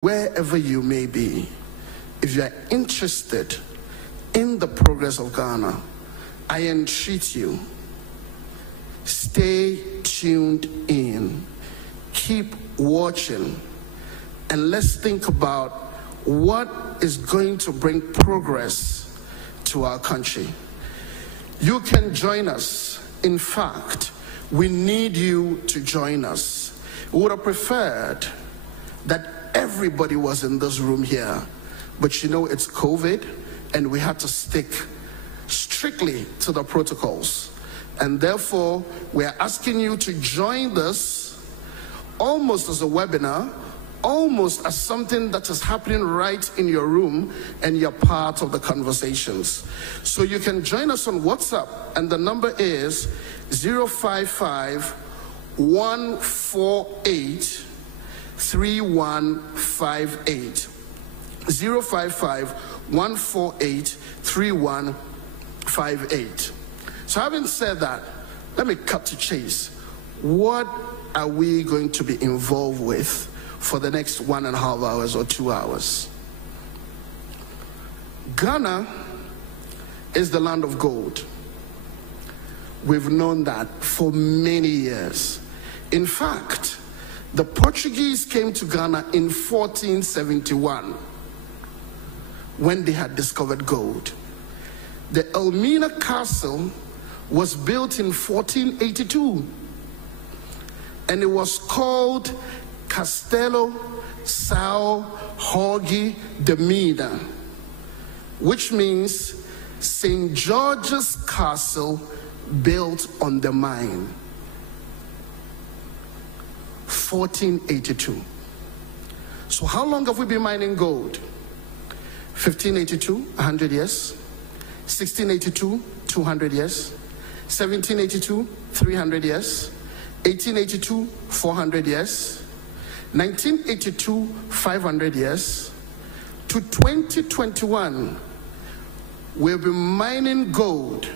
wherever you may be, if you are interested in the progress of Ghana, I entreat you, stay tuned in, keep watching, and let's think about what is going to bring progress to our country. You can join us. In fact, we need you to join us. We would have preferred that everybody was in this room here, but you know it's COVID and we had to stick strictly to the protocols, and therefore we are asking you to join this almost as a webinar, almost as something that is happening right in your room and you're part of the conversations. So you can join us on WhatsApp, and the number is 055 148 3158. 055 148 3158. So having said that, let me cut to chase. What are we going to be involved with for the next 1.5 hours or 2 hours? Ghana is the land of gold. We've known that for many years. In fact, the Portuguese came to Ghana in 1471 when they had discovered gold. The Elmina Castle was built in 1482, and it was called Castelo São Jorge de Mina, which means St. George's Castle built on the mine. 1482. So how long have we been mining gold? 1582, 100 years. 1682, 200 years. 1782, 300 years. 1882, 400 years. 1982, 500 years. To 2021, we've been mining gold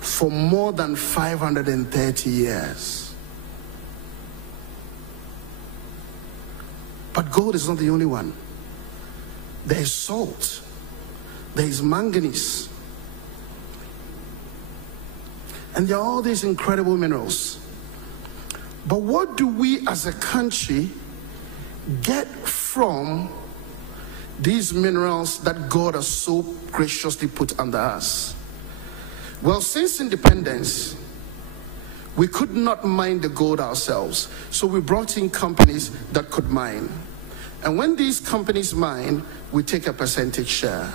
for more than 530 years. But gold is not the only one. There is salt. There is manganese. And there are all these incredible minerals. But what do we as a country get from these minerals that God has so graciously put under us? Well, since independence, we could not mine the gold ourselves. So we brought in companies that could mine. And when these companies mine, we take a percentage share.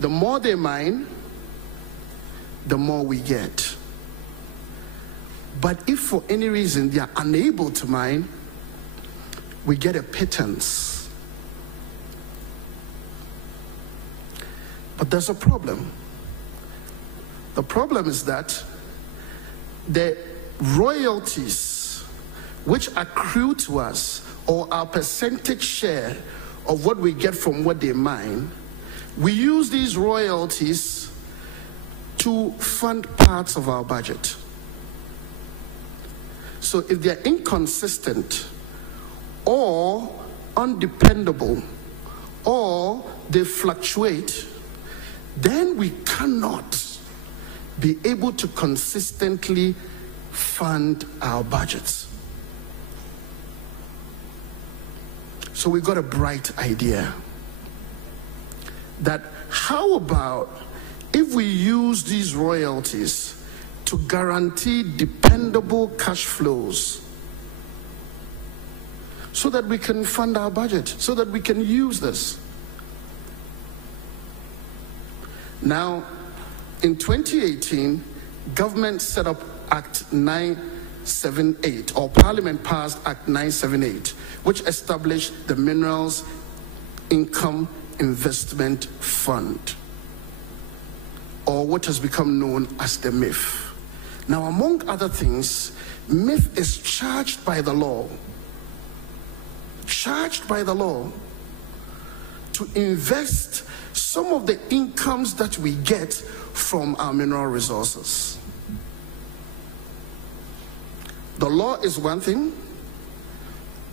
The more they mine, the more we get. But if for any reason they are unable to mine, we get a pittance. But there's a problem. The problem is that the royalties which accrue to us, or our percentage share of what we get from what they mine, we use these royalties to fund parts of our budget. So if they're inconsistent or undependable or they fluctuate, then we cannot be able to consistently fund our budgets. So we got a bright idea that how about if we use these royalties to guarantee dependable cash flows so that we can fund our budget, so that we can use this. Now, in 2018, government set up Act 978, or Parliament passed Act 978, which established the Minerals Income Investment Fund, or what has become known as the MIF. Now, among other things, MIF is charged by the law to invest some of the incomes that we get from our mineral resources. The law is one thing,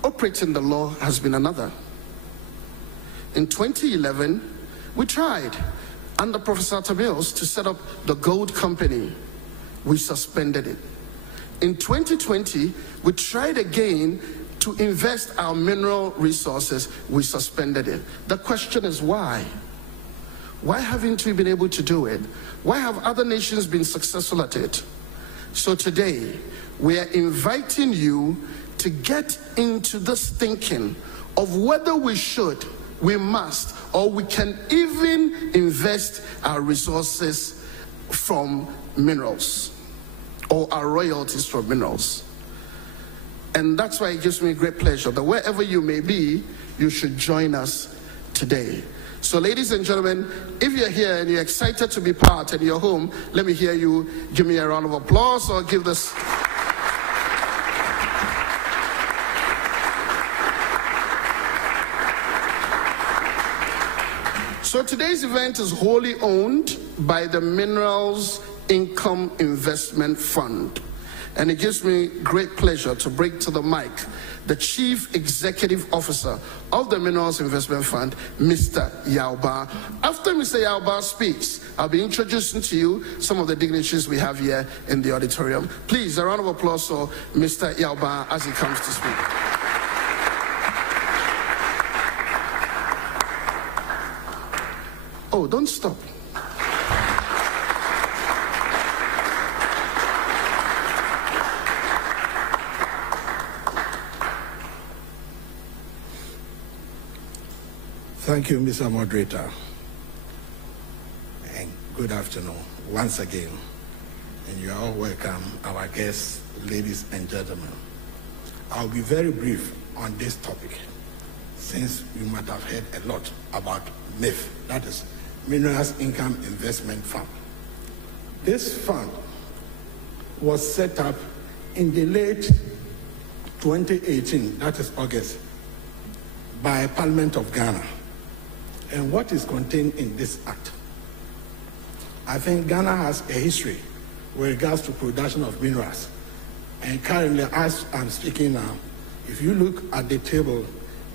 operating the law has been another. In 2011, we tried under Professor Tamils to set up the gold company. We suspended it. In 2020, we tried again to invest our mineral resources. We suspended it. The question is why? Why haven't we been able to do it? Why have other nations been successful at it? So today, we are inviting you to get into this thinking of whether we should, we must, or we can even invest our resources from minerals or our royalties from minerals. And that's why it gives me great pleasure that wherever you may be, you should join us today. So ladies and gentlemen, if you're here and you're excited to be part and you're home, let me hear you give me a round of applause or give this. So today's event is wholly owned by the Minerals Income Investment Fund. And it gives me great pleasure to bring to the mic the Chief Executive Officer of the Minerals Investment Fund, Mr. Yauba. After Mr. Yauba speaks, I'll be introducing to you some of the dignitaries we have here in the auditorium. Please, a round of applause for Mr. Yauba as he comes to speak. Oh, don't stop. Thank you, Mr. Moderator, and good afternoon once again. And you are all welcome, our guests, ladies and gentlemen. I'll be very brief on this topic, since you might have heard a lot about MIF, that is Minerals Income Investment Fund. This fund was set up in the late 2018, that is August, by Parliament of Ghana. And what is contained in this act? I think Ghana has a history with regards to production of minerals. And currently, as I'm speaking now, if you look at the table,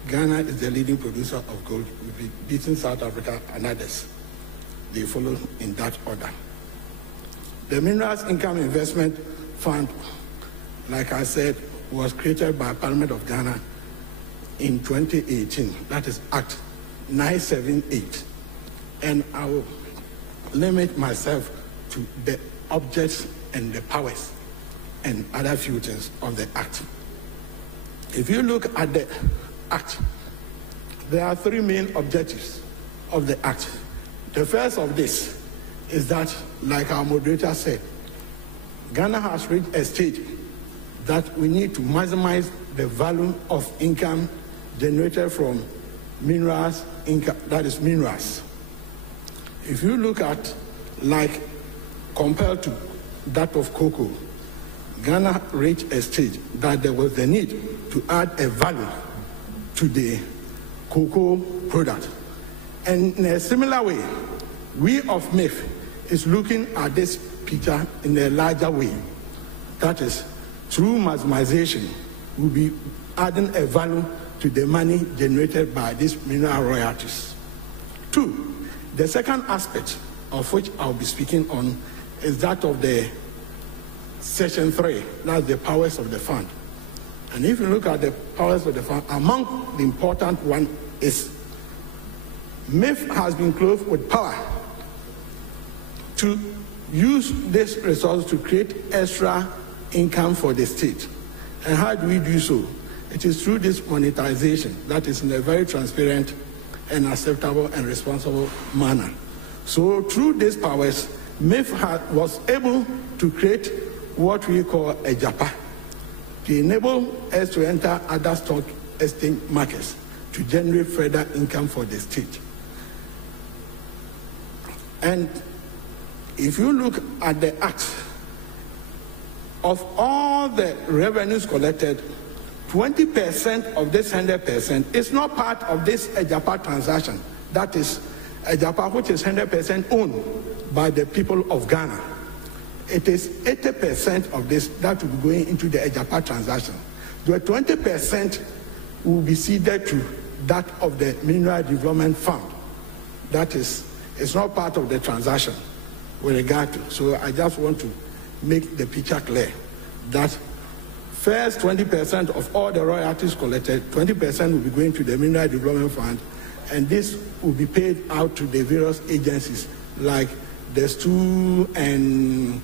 Ghana is the leading producer of gold, beating South Africa and others. They follow in that order. The Minerals Income Investment Fund, like I said, was created by Parliament of Ghana in 2018. That is Act 978. And I will limit myself to the objects and the powers and other few things of the Act. If you look at the Act, there are three main objectives of the Act. The first of this is that, like our moderator said, Ghana has reached a stage that we need to maximize the value of income generated from minerals, income, that is minerals. If you look at, like, compared to that of cocoa, Ghana reached a stage that there was the need to add a value to the cocoa product. And in a similar way, we of MIF is looking at this picture in a larger way. That is, through maximization, we'll be adding a value to the money generated by these mineral royalties. Two, the second aspect of which I'll be speaking on is that of the Section 3, that's the powers of the fund. And if you look at the powers of the fund, among the important one is MIF has been clothed with power to use this resource to create extra income for the state. And how do we do so? It is through this monetization that is in a very transparent and acceptable and responsible manner. So through these powers, MIF was able to create what we call Agyapong, to enable us to enter other stock exchange markets to generate further income for the state. And if you look at the Act, of all the revenues collected, 20% of this 100% is not part of this Agyapong transaction. That is Agyapong, which is 100% owned by the people of Ghana. it is 80% of this that will be going into the Agyapong transaction. The 20% will be ceded to that of the Mineral Development Fund. That is, it's not part of the transaction with regard to. So I just want to make the picture clear that first 20% of all the royalties collected, 20% will be going to the Mineral Development Fund, and this will be paid out to the various agencies like the STU and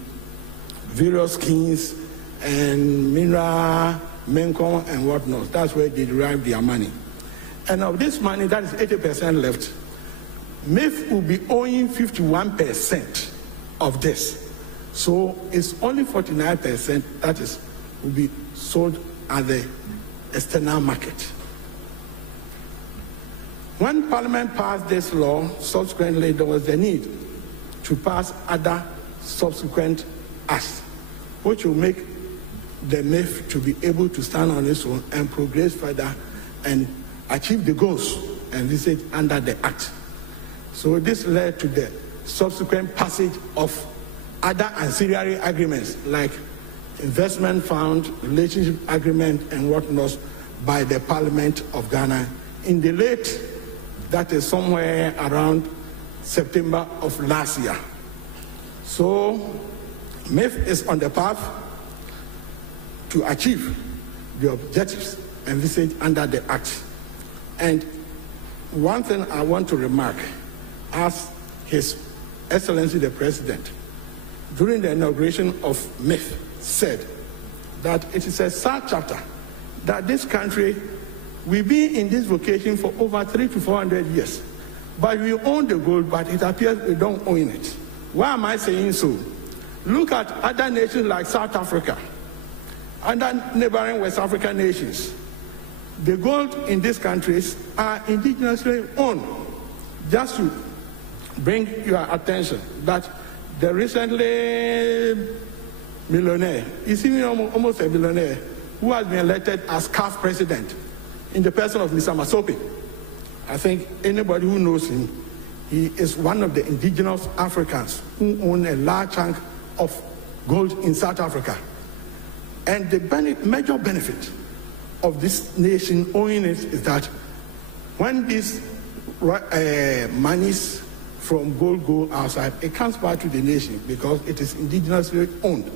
various schemes and mineral, Mencom and whatnot. That's where they derive their money. And of this money, that is 80% left. MIF will be owing 51% of this. So it's only 49% that is will be sold at the external market. When Parliament passed this law, subsequently there was the need to pass other subsequent acts, which will make the MIF to be able to stand on its own and progress further and achieve the goals envisaged under the Act. So this led to the subsequent passage of other ancillary agreements like investment fund, relationship agreement, and whatnot by the Parliament of Ghana in the late, that is somewhere around September of last year. So MIF is on the path to achieve the objectives envisaged under the Act. And one thing I want to remark, as His Excellency the President, during the inauguration of MIF, said that it is a sad chapter that this country will be in this vocation for over 300 to 400 years. But we own the gold, but it appears we don't own it. Why am I saying so? Look at other nations like South Africa, other neighboring West African nations. The gold in these countries are indigenously owned. Just to bring your attention that the recently millionaire, is even almost a billionaire, who has been elected as CAF president in the person of Mr. Masope. I think anybody who knows him, he is one of the indigenous Africans who own a large chunk of gold in South Africa. And the major benefit of this nation owning it is that when these monies from gold go outside, it comes back to the nation because it is indigenously owned.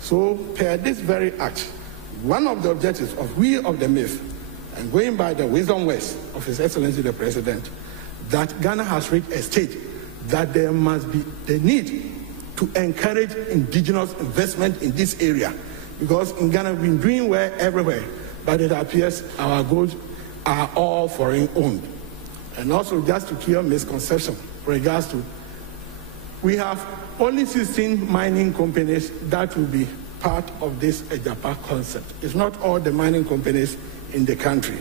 So per this very act, one of the objectives of we of the MIF, and going by the wisdom words of His Excellency the President, that Ghana has reached a stage that there must be the need to encourage indigenous investment in this area. Because in Ghana we've been doing well everywhere, but it appears our gold are all foreign owned. And also just to clear misconception regards to, we have only 16 mining companies that will be part of this Agyapong concept. It's not all the mining companies in the country.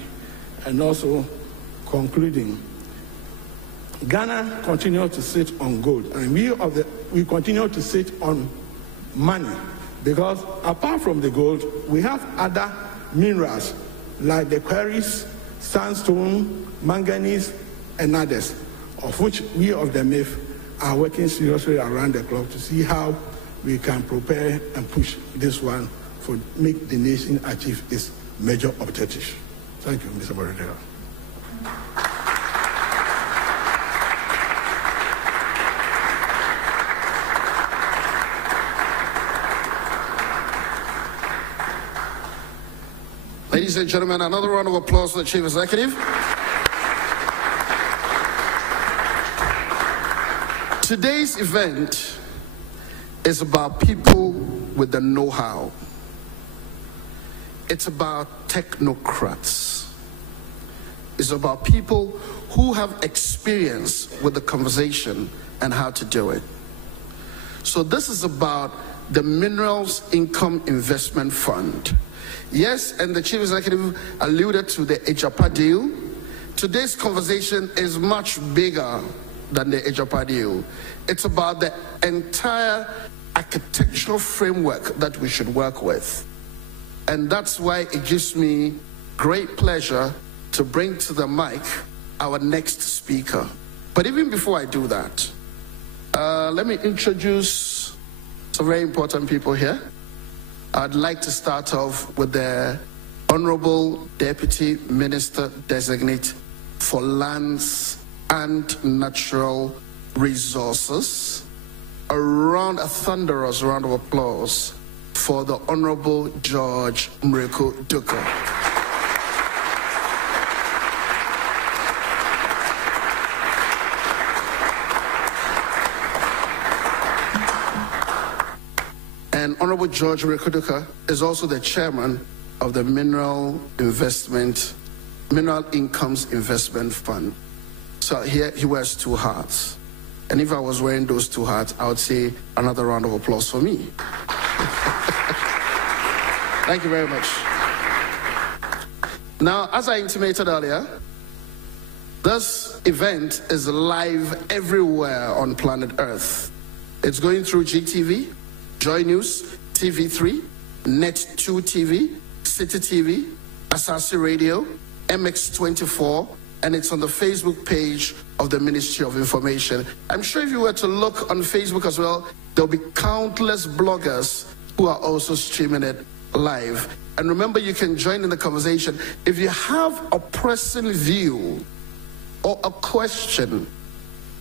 And also concluding, Ghana continues to sit on gold, and we continue to sit on money, because apart from the gold, we have other minerals like the quarries, sandstone, manganese, and others, of which we of the MIF are working seriously around the clock to see how we can prepare and push this one for make the nation achieve its major objectives. Thank you, Mr. Moderator. Ladies and gentlemen, another round of applause for the Chief Executive. Today's event is about people with the know-how. It's about technocrats. It's about people who have experience with the conversation and how to do it. So this is about the Minerals Income Investment Fund. Yes, and the Chief Executive alluded to the Agyapong deal. Today's conversation is much bigger than the Agyapong deal. It's about the entire architectural framework that we should work with. And that's why it gives me great pleasure to bring to the mic our next speaker. But even before I do that, let me introduce some very important people here. I'd like to start off with the Honorable Deputy Minister Designate for Lands and Natural Resources. A thunderous round of applause for the Honorable George Mreku Duka. And Honorable George Mreku Duka is also the chairman of the Mineral Incomes Investment Fund. So here he wears two hats. And if I was wearing those two hats, I would say another round of applause for me. Thank you very much. Now, as I intimated earlier, this event is live everywhere on planet Earth. It's going through GTV, Joy News, TV3, Net2 TV, City TV, Asasi Radio, MX24, and it's on the Facebook page of the Ministry of Information. I'm sure if you were to look on Facebook as well, there'll be countless bloggers who are also streaming it live. And remember, you can join in the conversation. If you have a pressing view or a question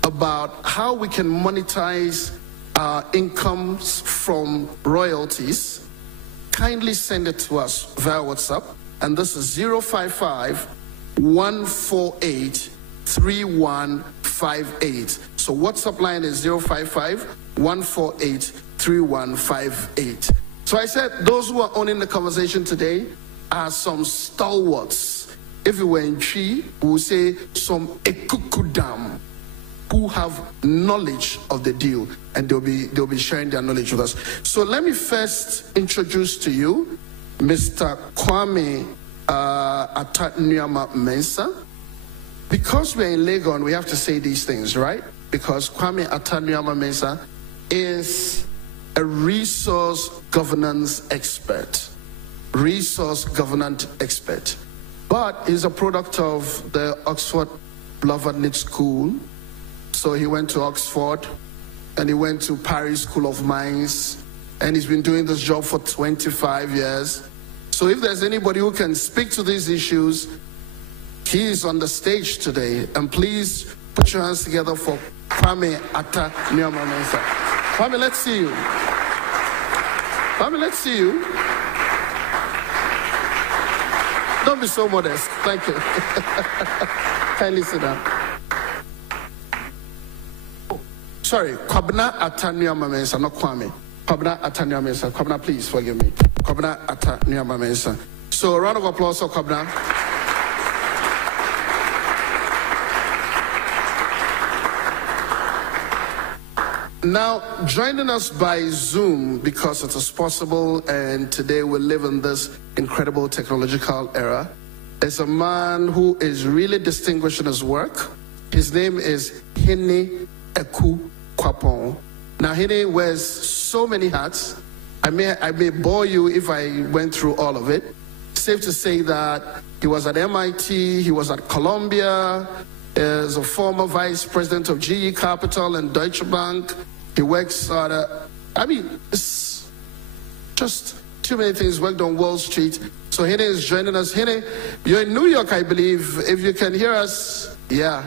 about how we can monetize our incomes from royalties, kindly send it to us via WhatsApp. And this is 055-148-3158. So WhatsApp line is 055-148-3158. So I said those who are owning the conversation today are some stalwarts. If we were in Chi, we would say some ekukudam who have knowledge of the deal, and they'll be sharing their knowledge with us. So let me first introduce to you Mr. Kwame Atta-Nneoma-Mensah. Because we're in Legon, we have to say these things, right? Because Kwame Atta-Nneoma-Mensah is a resource governance expert. But he's a product of the Oxford Blavatnik School. So he went to Oxford, and he went to Paris School of Mines, and he's been doing this job for 25 years. So if there's anybody who can speak to these issues, he is on the stage today. And please put your hands together for Kwame Atta-Nneoma-Mensah. Kwame, let's see you. Kwame, let's see you. Don't be so modest. Thank you. Kindly sit down. Sorry, Kwabena Atta-Nneoma-Mensah, not Kwame. Kwabena Atta-Nneoma-Mensah. Kwabena, please forgive me. Kwabena Atta-Nneoma-Mensah. So a round of applause for Kwabena. Now, joining us by Zoom, because it is possible, and today we live in this incredible technological era, is a man who is really distinguished in his work. His name is Hene Agyapong. Now, Hene wears so many hats. I may bore you if I went through all of it. Safe to say that he was at MIT, he was at Columbia, is a former vice president of GE Capital and Deutsche Bank. He works at it's just too many things. Worked on Wall Street. So Hene is joining us. Hene, you're in New York, I believe. If you can hear us, yeah.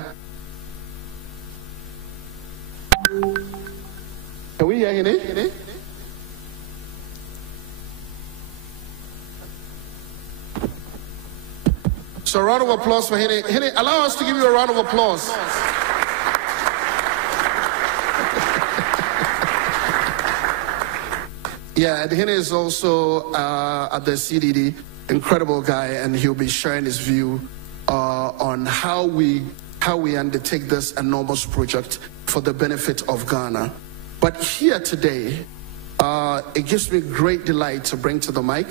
Can we hear Hene? So a round of applause for Hene. Hene, allow us to give you a round of applause. Yeah, and Hene is also at the CDD, incredible guy, and he'll be sharing his view on how we undertake this enormous project for the benefit of Ghana. But here today, it gives me great delight to bring to the mic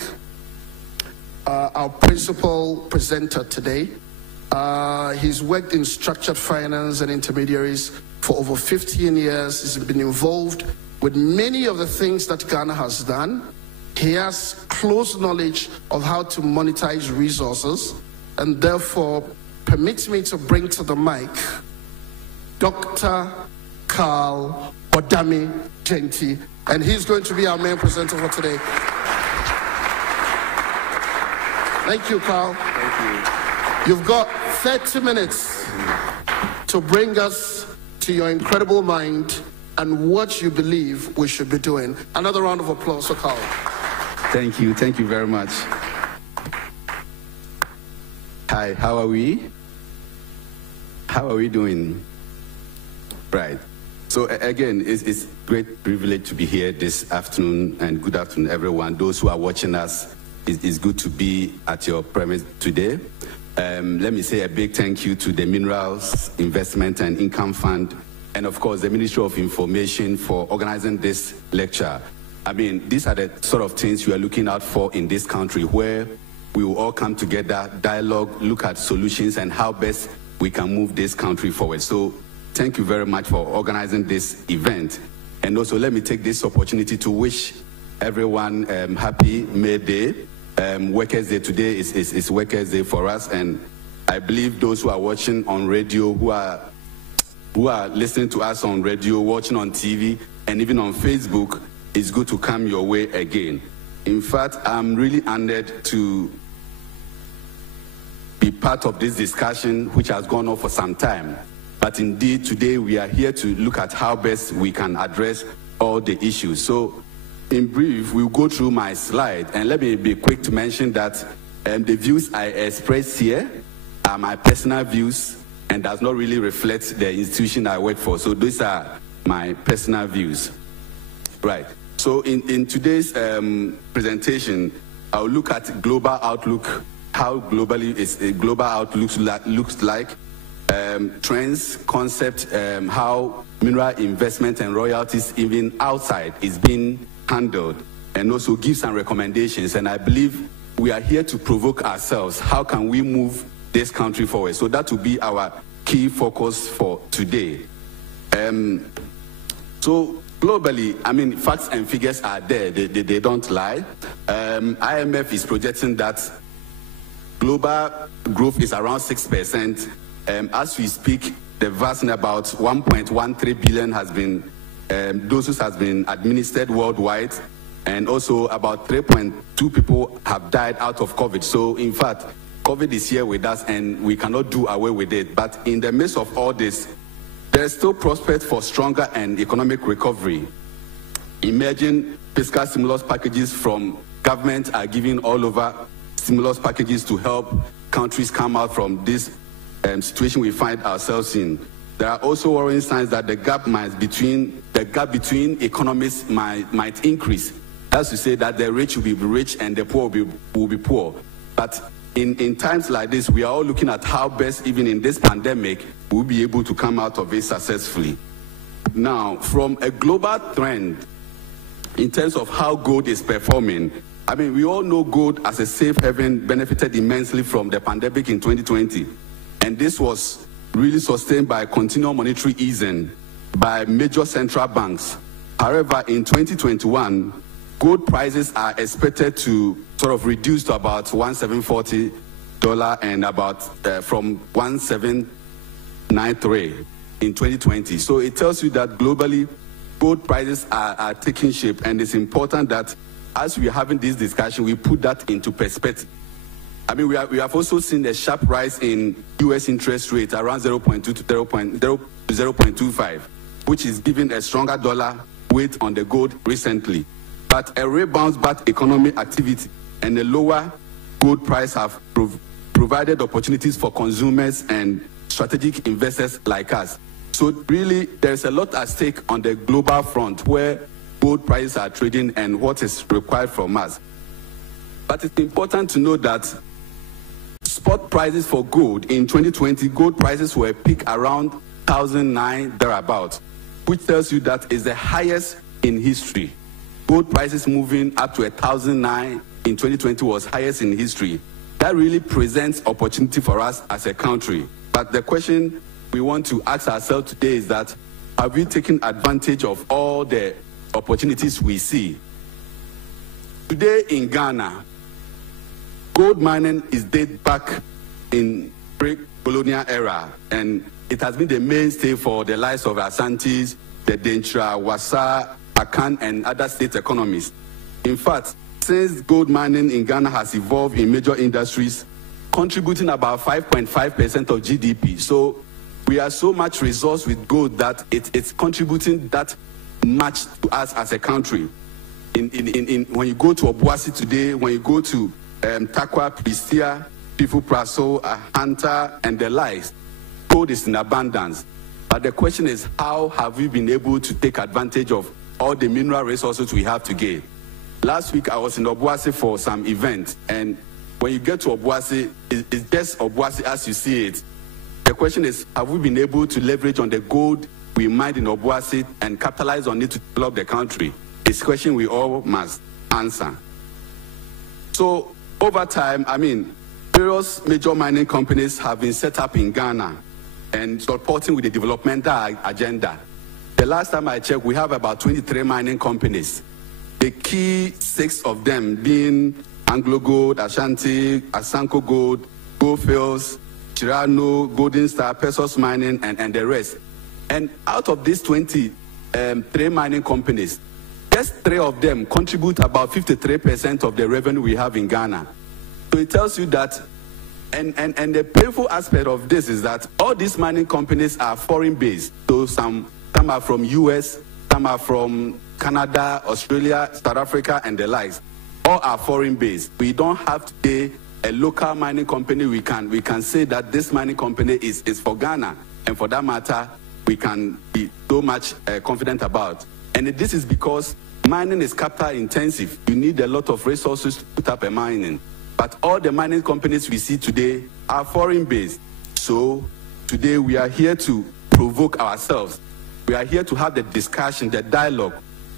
our principal presenter today. He's worked in structured finance and intermediaries for over 15 years. He's been involved with many of the things that Ghana has done. He has close knowledge of how to monetize resources, and therefore permits me to bring to the mic Dr. Carl Odami Genti And he's going to be our main presenter for today. Thank you, Carl. Thank you. You've got 30 minutes to bring us to your incredible mind and what you believe we should be doing. Another round of applause for Carl. Thank you very much. Hi, how are we? How are we doing? Right. So again, it's a great privilege to be here this afternoon, and good afternoon, everyone. Those who are watching us, it's good to be at your premise today. Let me say a big thank you to the Minerals Investment and Income Fund, and of course the Ministry of Information for organizing this lecture. I mean, these are the sort of things we are looking out for in this country, where we will all come together, dialogue, look at solutions and how best we can move this country forward. So thank you very much for organizing this event. And also let me take this opportunity to wish everyone happy May Day. Workers' Day today is Workers' Day for us, and I believe those who are watching on radio, who are listening to us on radio, watching on TV, and even on Facebook, it's good to come your way again. In fact, I'm really honored to be part of this discussion, which has gone on for some time. But indeed, today we are here to look at how best we can address all the issues. So, in brief, we'll go through my slide, and let me be quick to mention that the views I express here are my personal views and does not really reflect the institution I work for. So these are my personal views. Right. So in today's presentation, I'll look at global outlook, how globally global outlook looks like, trends, concept, how mineral investment and royalties even outside is being handled, and also give some recommendations. And I believe we are here to provoke ourselves. How can we move this country forward? So that will be our key focus for today. So globally, I mean, facts and figures are there. They don't lie. IMF is projecting that global growth is around 6%. As we speak, the vaccine about 1.13 billion has been doses has been administered worldwide, and also about 3.2 people have died out of COVID. So in fact, COVID is here with us and we cannot do away with it. But in the midst of all this, there is still prospect for stronger and economic recovery. Emerging fiscal stimulus packages from government are giving all over stimulus packages to help countries come out from this situation we find ourselves in. There are also worrying signs that the gap between economies might increase. That's to say that the rich will be rich and the poor will be poor. But in times like this, we are all looking at how best, even in this pandemic, we'll be able to come out of it successfully. Now, from a global trend, in terms of how gold is performing, I mean, we all know gold as a safe haven benefited immensely from the pandemic in 2020. And this was really sustained by continual monetary easing by major central banks. However, in 2021, gold prices are expected to sort of reduce to about $1,740 and about from $1,793 in 2020. So it tells you that globally, gold prices are taking shape, and it's important that as we are having this discussion, we put that into perspective. I mean, we have also seen a sharp rise in U.S. interest rate around 0.2 to 0.25, which is giving a stronger dollar weight on the gold recently. But a rebound back economic activity and a lower gold price have provided opportunities for consumers and strategic investors like us. So really, there's a lot at stake on the global front where gold prices are trading and what is required from us. But it's important to know that spot prices for gold in 2020, gold prices were peaked around 1,009 thereabouts, which tells you that is the highest in history. Gold prices moving up to 1,009 in 2020 was highest in history. That really presents opportunity for us as a country. But the question we want to ask ourselves today is that, have we taken advantage of all the opportunities we see? Today in Ghana, gold mining is dated back in pre-colonial era, and it has been the mainstay for the lives of Asantis, the Dentra, Wasa, Akan and other state economies. In fact, since gold mining in Ghana has evolved in major industries, contributing about 5.5% of GDP. So we are so much resourced with gold that it's contributing that much to us as a country. When you go to Obuasi today, when you go to Takwa, Pristia, Pifu Praso, Hunter, and the likes, gold is in abundance. But the question is, how have we been able to take advantage of all the mineral resources we have today? Last week, I was in Obuasi for some event, and when you get to Obuasi, it's just Obuasi as you see it. The question is, have we been able to leverage on the gold we mined in Obuasi and capitalize on it to develop the country? It's a question we all must answer. So, over time, various major mining companies have been set up in Ghana and supporting with the developmental agenda. The last time I checked, we have about 23 mining companies. The key 6 of them being Anglo Gold, Ashanti, Asanko Gold, Goldfields, Chirano, Golden Star, Pesos Mining, and the rest. And out of these 23 mining companies, just 3 of them contribute about 53% of the revenue we have in Ghana. So it tells you that, and the painful aspect of this is that all these mining companies are foreign-based. So some are from US, some are from Canada, Australia, South Africa, and the likes. All are foreign-based. We don't have today a local mining company. We can say that this mining company is for Ghana, and for that matter, we can be so much confident about. And this is because mining is capital intensive. You need a lot of resources to put up a mining. But all the mining companies we see today are foreign-based. So today we are here to provoke ourselves. We are here to have the discussion, the dialogue,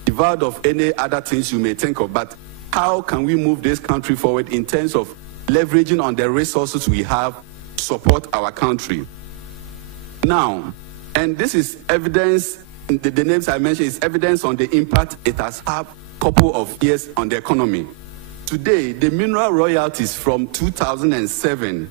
devoid of any other things you may think of. But how can we move this country forward in terms of leveraging on the resources we have to support our country? Now, and this is evidence, the names I mentioned is evidence on the impact it has had a couple of years on the economy. Today, the mineral royalties from 2007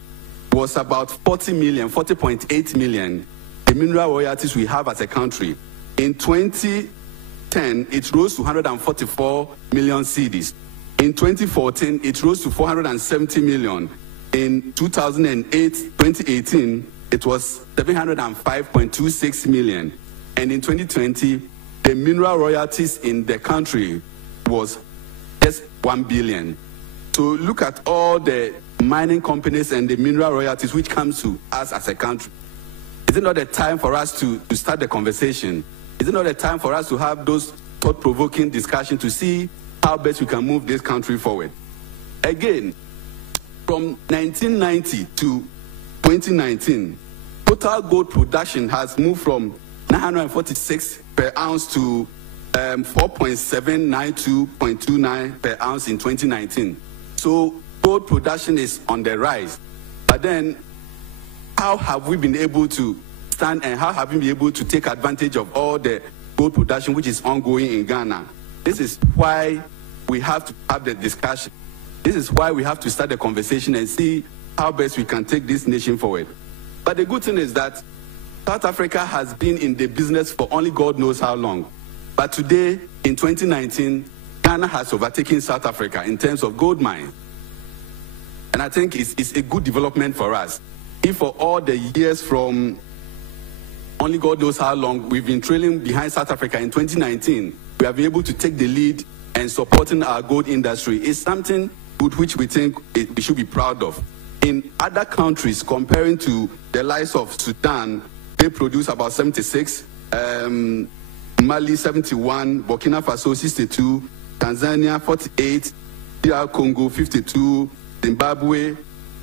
was about 40.8 million, the mineral royalties we have as a country. In 2010, it rose to 144 million cedis. In 2014, it rose to 470 million. In 2018, it was 705.26 million. And in 2020, the mineral royalties in the country was just 1 billion. So look at all the mining companies and the mineral royalties which comes to us as a country. Is it not a time for us to start the conversation? Is it not a time for us to have those thought-provoking discussions to see how best we can move this country forward? Again, from 1990 to 2019, total gold production has moved from 946 per ounce to 4.792.29 per ounce in 2019. So gold production is on the rise. But then, how have we been able to stand and how have we been able to take advantage of all the gold production which is ongoing in Ghana? This is why we have to have the discussion. This is why we have to start the conversation and see how best we can take this nation forward. But the good thing is that South Africa has been in the business for only God knows how long. But today, in 2019, Ghana has overtaken South Africa in terms of gold mines. And I think it's a good development for us. If for all the years from only God knows how long we've been trailing behind South Africa, in 2019, we have been able to take the lead and supporting our gold industry is something with which we think we should be proud of. In other countries, comparing to the likes of Sudan, they produce about 76, Mali 71, Burkina Faso 62, Tanzania 48, DR Congo 52, Zimbabwe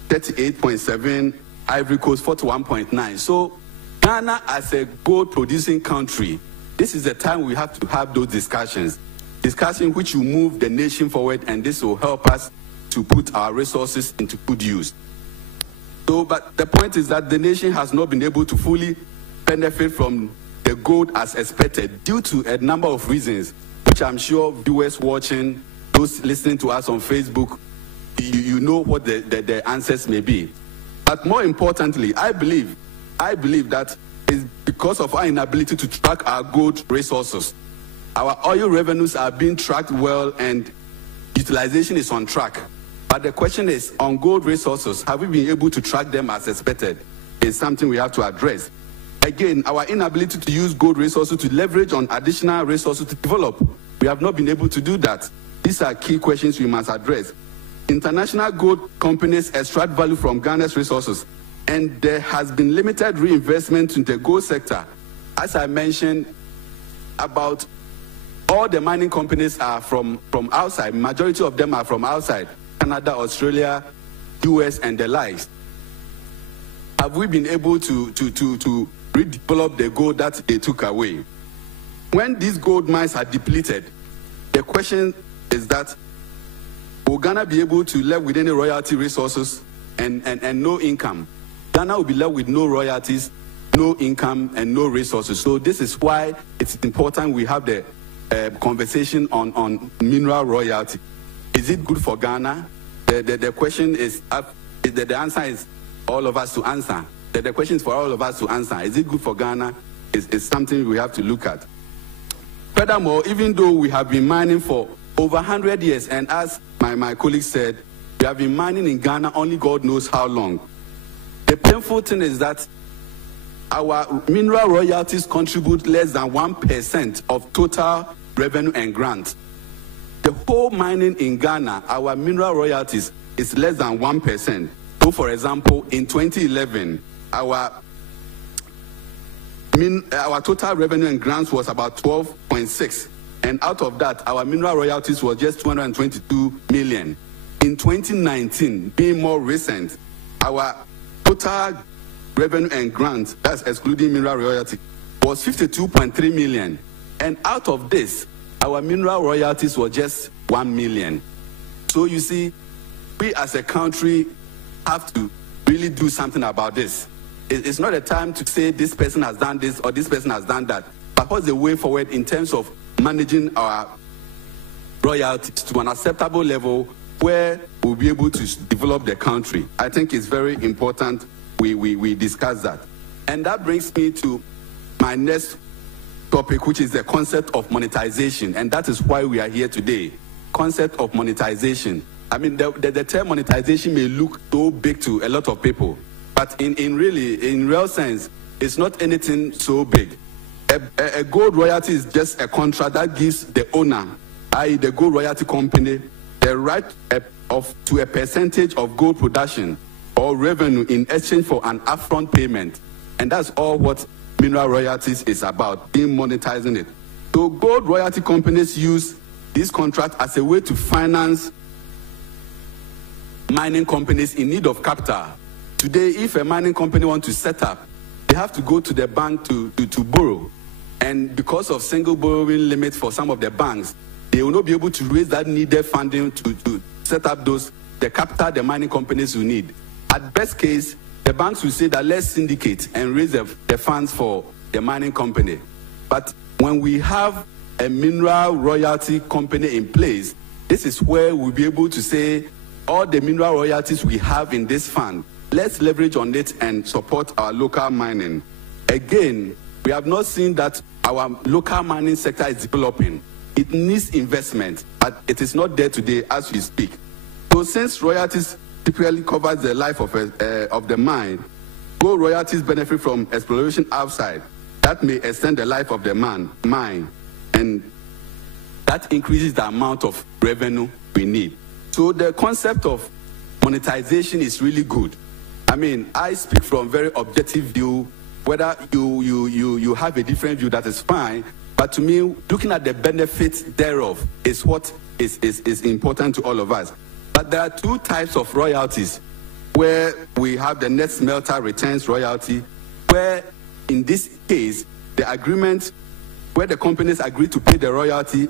38.7, Ivory Coast 41.9. So Ghana as a gold producing country, this is the time we have to have those discussions which will move the nation forward, and this will help us to put our resources into good use. So, but the point is that the nation has not been able to fully benefit from the gold as expected due to a number of reasons, which I'm sure viewers watching, those listening to us on Facebook, you know what the answers may be. But more importantly, I believe that it's because of our inability to track our gold resources. Our oil revenues are being tracked well and utilization is on track. But the question is, on gold resources, have we been able to track them as expected? It's something we have to address. Again, our inability to use gold resources to leverage on additional resources to develop. We have not been able to do that. These are key questions we must address. International gold companies extract value from Ghana's resources, and there has been limited reinvestment in the gold sector. As I mentioned, about all the mining companies are from outside. Majority of them are from outside. Canada, Australia, US, and the likes. Have we been able to redevelop the gold that they took away? When these gold mines are depleted, the question is that will Ghana be able to live with any royalty resources and no income? Ghana will be left with no royalties, no income, and no resources. So this is why it's important we have the conversation on mineral royalty. Is it good for Ghana? The question is, the answer is all of us to answer. The question is for all of us to answer. Is it good for Ghana? It's something we have to look at. Furthermore, even though we have been mining for over 100 years, and as my colleague said, we have been mining in Ghana only God knows how long. The painful thing is that our mineral royalties contribute less than 1% of total revenue and grants. The whole mining in Ghana, our mineral royalties is less than 1%. So, for example, in 2011, our total revenue and grants was about 12.6, and out of that, our mineral royalties was just 222 million. In 2019, being more recent, our total revenue and grants, that's excluding mineral royalty, was 52.3 million, and out of this, our mineral royalties were just 1 million. So you see, we as a country have to really do something about this. It's not a time to say this person has done this or this person has done that, but what's the way forward in terms of managing our royalties to an acceptable level where we'll be able to develop the country? I think it's very important we discuss that. And that brings me to my next topic, which is the concept of monetization, and that is why we are here today. Concept of monetization. I mean, the term monetization may look so big to a lot of people, but in real sense, it's not anything so big. A gold royalty is just a contract that gives the owner, i.e. the gold royalty company, the right to a percentage of gold production or revenue in exchange for an upfront payment. And that's all what mineral royalties is about, being monetizing it. So gold royalty companies use this contract as a way to finance mining companies in need of capital. Today, if a mining company wants to set up, they have to go to the bank to borrow. And because of single borrowing limits for some of the banks, they will not be able to raise that needed funding to set up the capital the mining companies will need. At best case, the banks will say that let's syndicate and raise the funds for the mining company. But when we have a mineral royalty company in place, this is where we'll be able to say all the mineral royalties we have in this fund, let's leverage on it and support our local mining. Again, we have not seen that our local mining sector is developing. It needs investment, but it is not there today as we speak. So since royalties typically covers the life of the mine, gold royalties benefit from exploration outside. That may extend the life of the mine, and that increases the amount of revenue we need. So the concept of monetization is really good. I mean, I speak from very objective view. Whether you have a different view, that is fine. But to me, looking at the benefits thereof is what is important to all of us. But there are two types of royalties, where we have the net smelter returns royalty, where in this case, the agreement where the companies agree to pay the royalty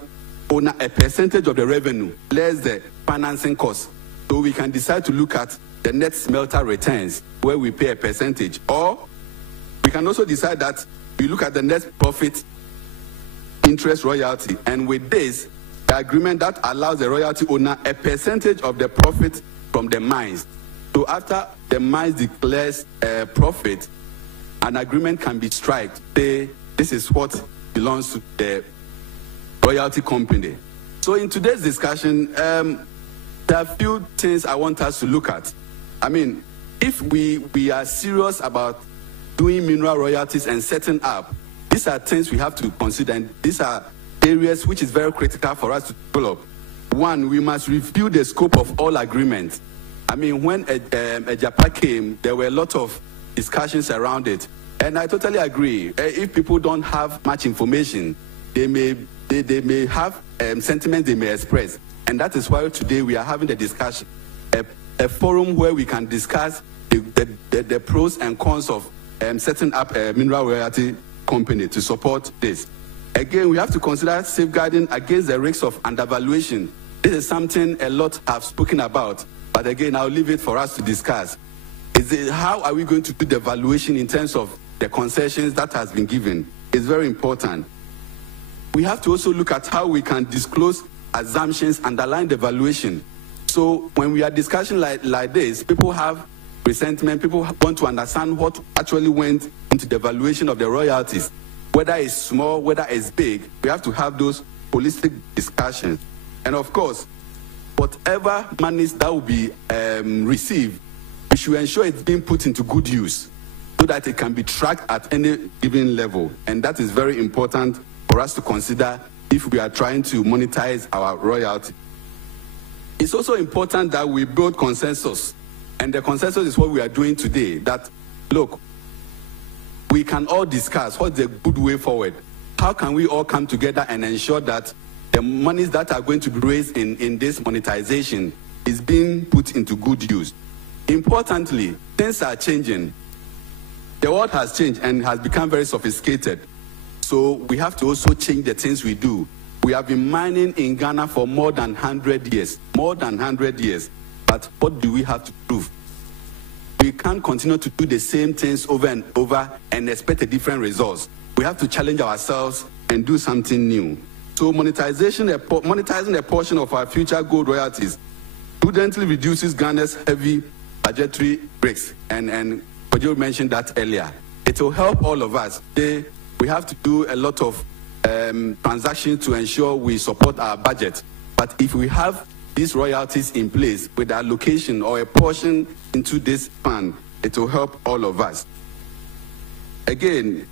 owner a percentage of the revenue, less the financing cost. So we can decide to look at the net smelter returns, where we pay a percentage. Or we can also decide that we look at the net profit interest royalty, and with this, the agreement that allows the royalty owner a percentage of the profit from the mines. So after the mines declares profit, an agreement can be struck. Say, this is what belongs to the royalty company. So in today's discussion, there are a few things I want us to look at. I mean, if we are serious about doing mineral royalties and setting up, these are things we have to consider, and these are areas which is very critical for us to develop. One, we must review the scope of all agreements. I mean, when Agyapong came, there were a lot of discussions around it, and I totally agree. If people don't have much information, they may have sentiments they may express, and that is why today we are having a discussion, a forum where we can discuss the pros and cons of setting up a mineral royalty company to support this. Again, we have to consider safeguarding against the risks of undervaluation. This is something a lot have spoken about, but again, I'll leave it for us to discuss. How are we going to do the valuation in terms of the concessions that has been given? It's very important. We have to also look at how we can disclose assumptions underlying the valuation. So when we are discussing like this, people have resentment, people want to understand what actually went into the valuation of the royalties. Whether it's small, whether it's big, we have to have those holistic discussions. And of course, whatever monies that will be received, we should ensure it's being put into good use so that it can be tracked at any given level. And that is very important for us to consider if we are trying to monetize our royalty. It's also important that we build consensus. And the consensus is what we are doing today, that, look, we can all discuss what's the good way forward. How can we all come together and ensure that the monies that are going to be raised in this monetization is being put into good use? Importantly, things are changing. The world has changed and has become very sophisticated. So we have to also change the things we do. We have been mining in Ghana for more than 100 years. More than 100 years. But what do we have to prove? We can't continue to do the same things over and over and expect a different results. We have to challenge ourselves and do something new. So monetizing a portion of our future gold royalties prudently reduces Ghana's heavy budgetary risks. And Kojo mentioned that earlier. It will help all of us. We have to do a lot of transactions to ensure we support our budget. But if we have these royalties in place with allocation or a portion into this fund, it will help all of us. Again,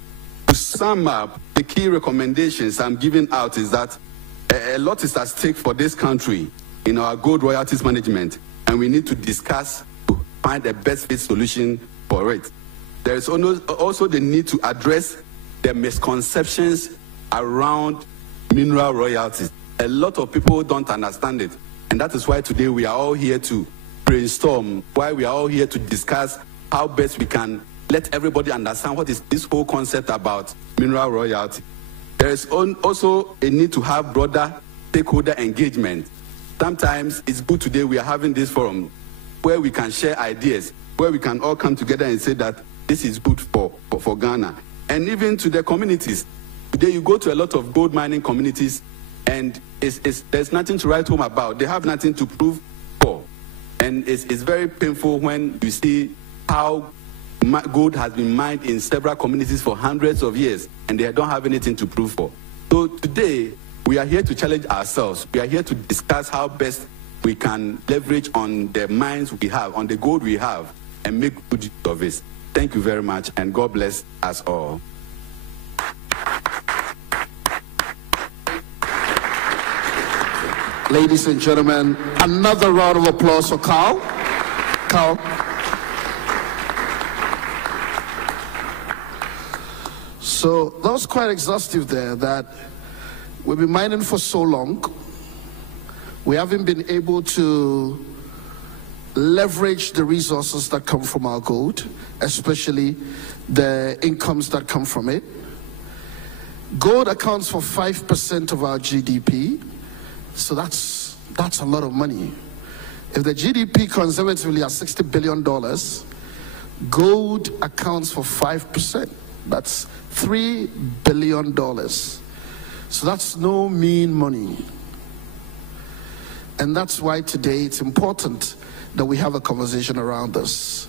to sum up, the key recommendations I'm giving out is that a lot is at stake for this country in our gold royalties management, and we need to discuss to find the best fit solution for it. There is also the need to address the misconceptions around mineral royalties. A lot of people don't understand it. And that is why today we are all here to brainstorm, why we are all here to discuss how best we can let everybody understand what is this whole concept about mineral royalty. There is also a need to have broader stakeholder engagement. Sometimes it's good today we are having this forum where we can share ideas, where we can all come together and say that this is good for Ghana. And even to the communities. Today you go to a lot of gold mining communities and there's nothing to write home about. They have nothing to prove for. And it's very painful when you see how gold has been mined in several communities for hundreds of years and they don't have anything to prove for. So today, we are here to challenge ourselves. We are here to discuss how best we can leverage on the mines we have, on the gold we have, and make good use of it. Thank you very much, and God bless us all. Ladies and gentlemen, another round of applause for Carl. Carl. So that was quite exhaustive there, that we've been mining for so long. We haven't been able to leverage the resources that come from our gold, especially the incomes that come from it. Gold accounts for 5% of our GDP. So that's a lot of money. If the GDP conservatively is $60 billion, gold accounts for 5%. That's $3 billion. So that's no mean money. And that's why today it's important that we have a conversation around this.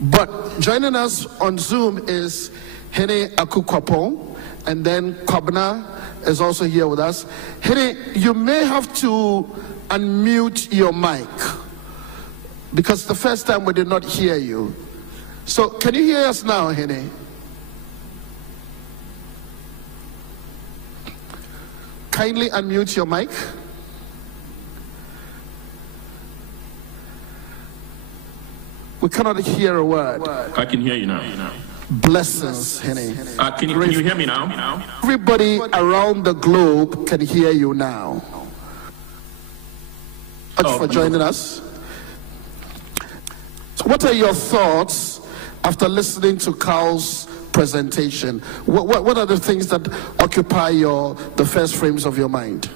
But joining us on Zoom is Hene Akufo-Addo and then Kwabena is also here with us. Hene, you may have to unmute your mic because the first time we did not hear you. So can you hear us now, Hene? Kindly unmute your mic. We cannot hear a word. I can hear you now. Blessings, Hene. Can you hear me now? Everybody around the globe can hear you now. Thank you for joining us. So what are your thoughts after listening to Carl's presentation? What are the things that occupy the first frames of your mind?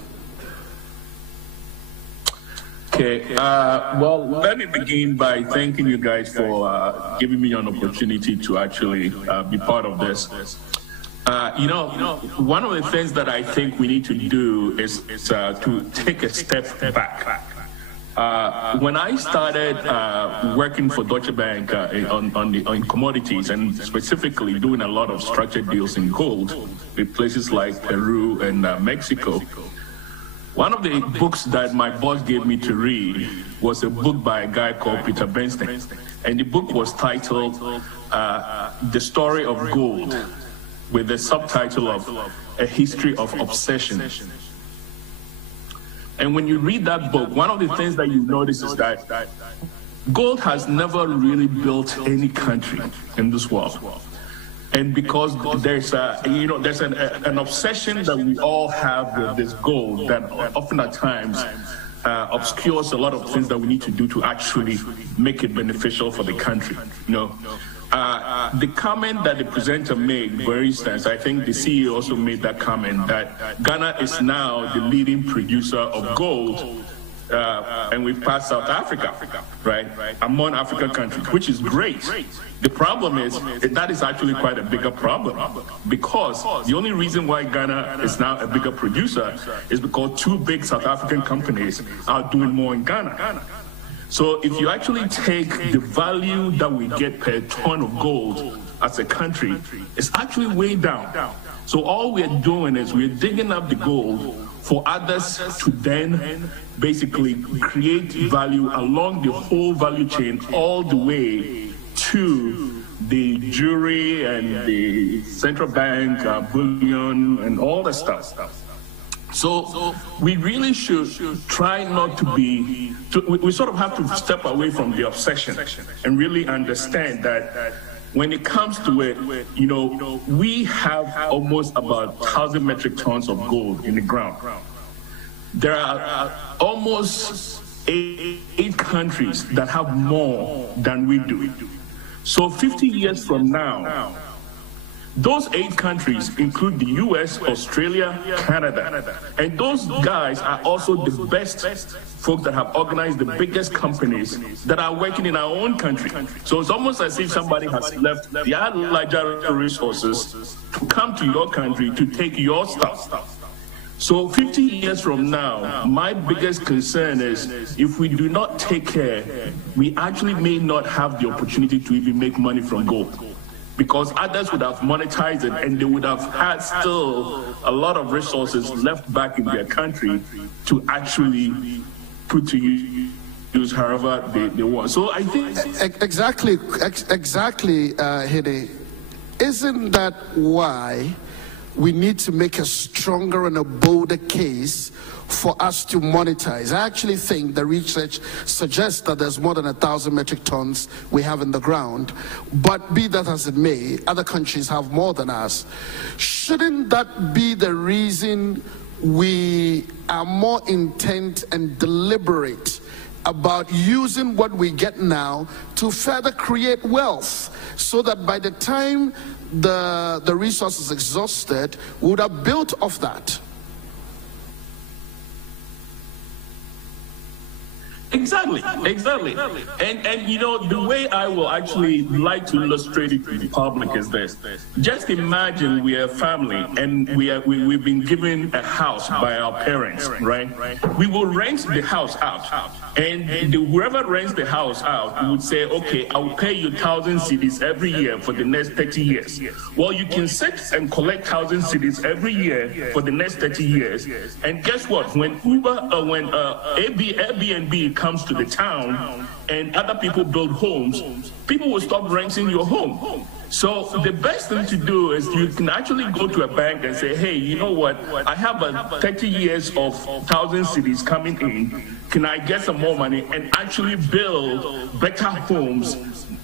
Okay, well, let me begin by thanking you guys for giving me an opportunity to actually be part of this. One of the things that I think we need to do is to take a step back. When I started working for Deutsche Bank on commodities, and specifically doing a lot of structured deals in gold with places like Peru and Mexico, one of the books that my boss gave me to read was a book by a guy called Peter Bernstein. And the book was titled The Story of Gold, with the subtitle of A History of Obsession. And when you read that book, one of the things that you notice is that gold has never really built any country in this world. And because there's an obsession that we all have with this gold that often at times obscures a lot of things that we need to do to actually make it beneficial for the country. The comment that the presenter made, for instance, I think the CEO also made that comment that Ghana is now the leading producer of gold, and we've passed South Africa, right, among African countries, which is great. The problem is that is actually quite a bigger problem, because the only reason why Ghana is now a bigger producer is because two big South African companies are doing more in Ghana. So if you actually take the value that we get per ton of gold as a country, it's actually way down. So all we're doing is we're digging up the gold for others to then basically create value along the whole value chain, all the way to the jewelry and the central bank, bullion, and all that stuff. So we really should try not to be, we sort of have to step away from the obsession and really understand that when it comes to it, we have almost about 1,000 metric tons of gold in the ground. There are almost eight countries that have more than we do. So 50 years from now, those 8 countries include the US, Australia, Canada. And those guys are also the best folks that have organized the biggest companies that are working in our own country. So it's almost as if somebody has left their larger resources to come to your country to take your stuff. So 50 years from now, my biggest concern is if we do not take care, we actually may not have the opportunity to even make money from gold, because others would have monetized it and they would have had still a lot of resources left back in their country to actually put to use however they want. So I think exactly, Hede. Isn't that why we need to make a stronger and a bolder case for us to monetize? I actually think the research suggests that there's more than 1,000 metric tons we have in the ground, but be that as it may, other countries have more than us. Shouldn't that be the reason we are more intent and deliberate about using what we get now to further create wealth, so that by the time the resource is exhausted, we would have built off that? Exactly. And you know, the way I will actually like to illustrate it to the public is this. Just imagine we are a family and we've been given a house by our parents, right? We will rent the house out. And whoever rents the house out would say, okay, I will pay you 1,000 cedis every year for the next 30 years. Well, you can sit and collect 1,000 cedis every year for the next 30 years. And guess what? When Airbnb comes to the town and other people build homes, people will stop renting your home. So the best thing to do is you can actually go to a bank and say, hey, you know what? I have 30 years of 1,000 cedis coming in. Can I get some more money and actually build better homes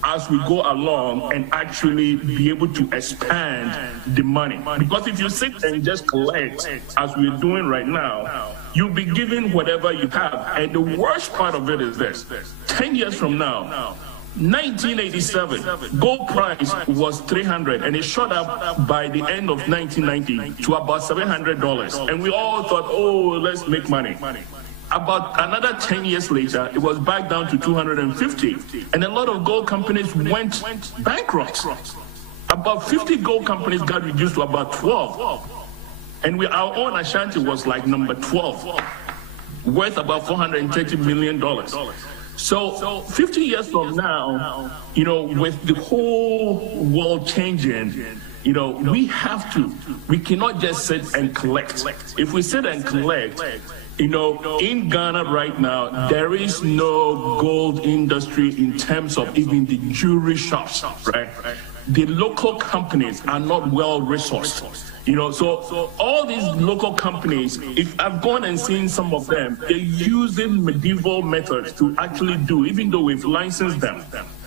as we go along and actually be able to expand the money? Because if you sit and just collect, as we're doing right now, you'll be given whatever you have. And the worst part of it is this. 10 years from now, 1987, gold price was $300 and it shot up by the end of 1990 to about $700. And we all thought, oh, let's make money. About another 10 years later, it was back down to 250. And a lot of gold companies went bankrupt. About 50 gold companies got reduced to about 12. And our own Ashanti was like number 12, worth about $430 million. So 50 years from now, you know, with the whole world changing, you know, we cannot just sit and collect. If we sit and collect, you know, in Ghana right now, there is no gold industry in terms of even the jewelry shops, right? The local companies are not well resourced. You know, so all these local companies, if I've gone and seen some of them, they're using medieval methods to actually do, even though we've licensed them.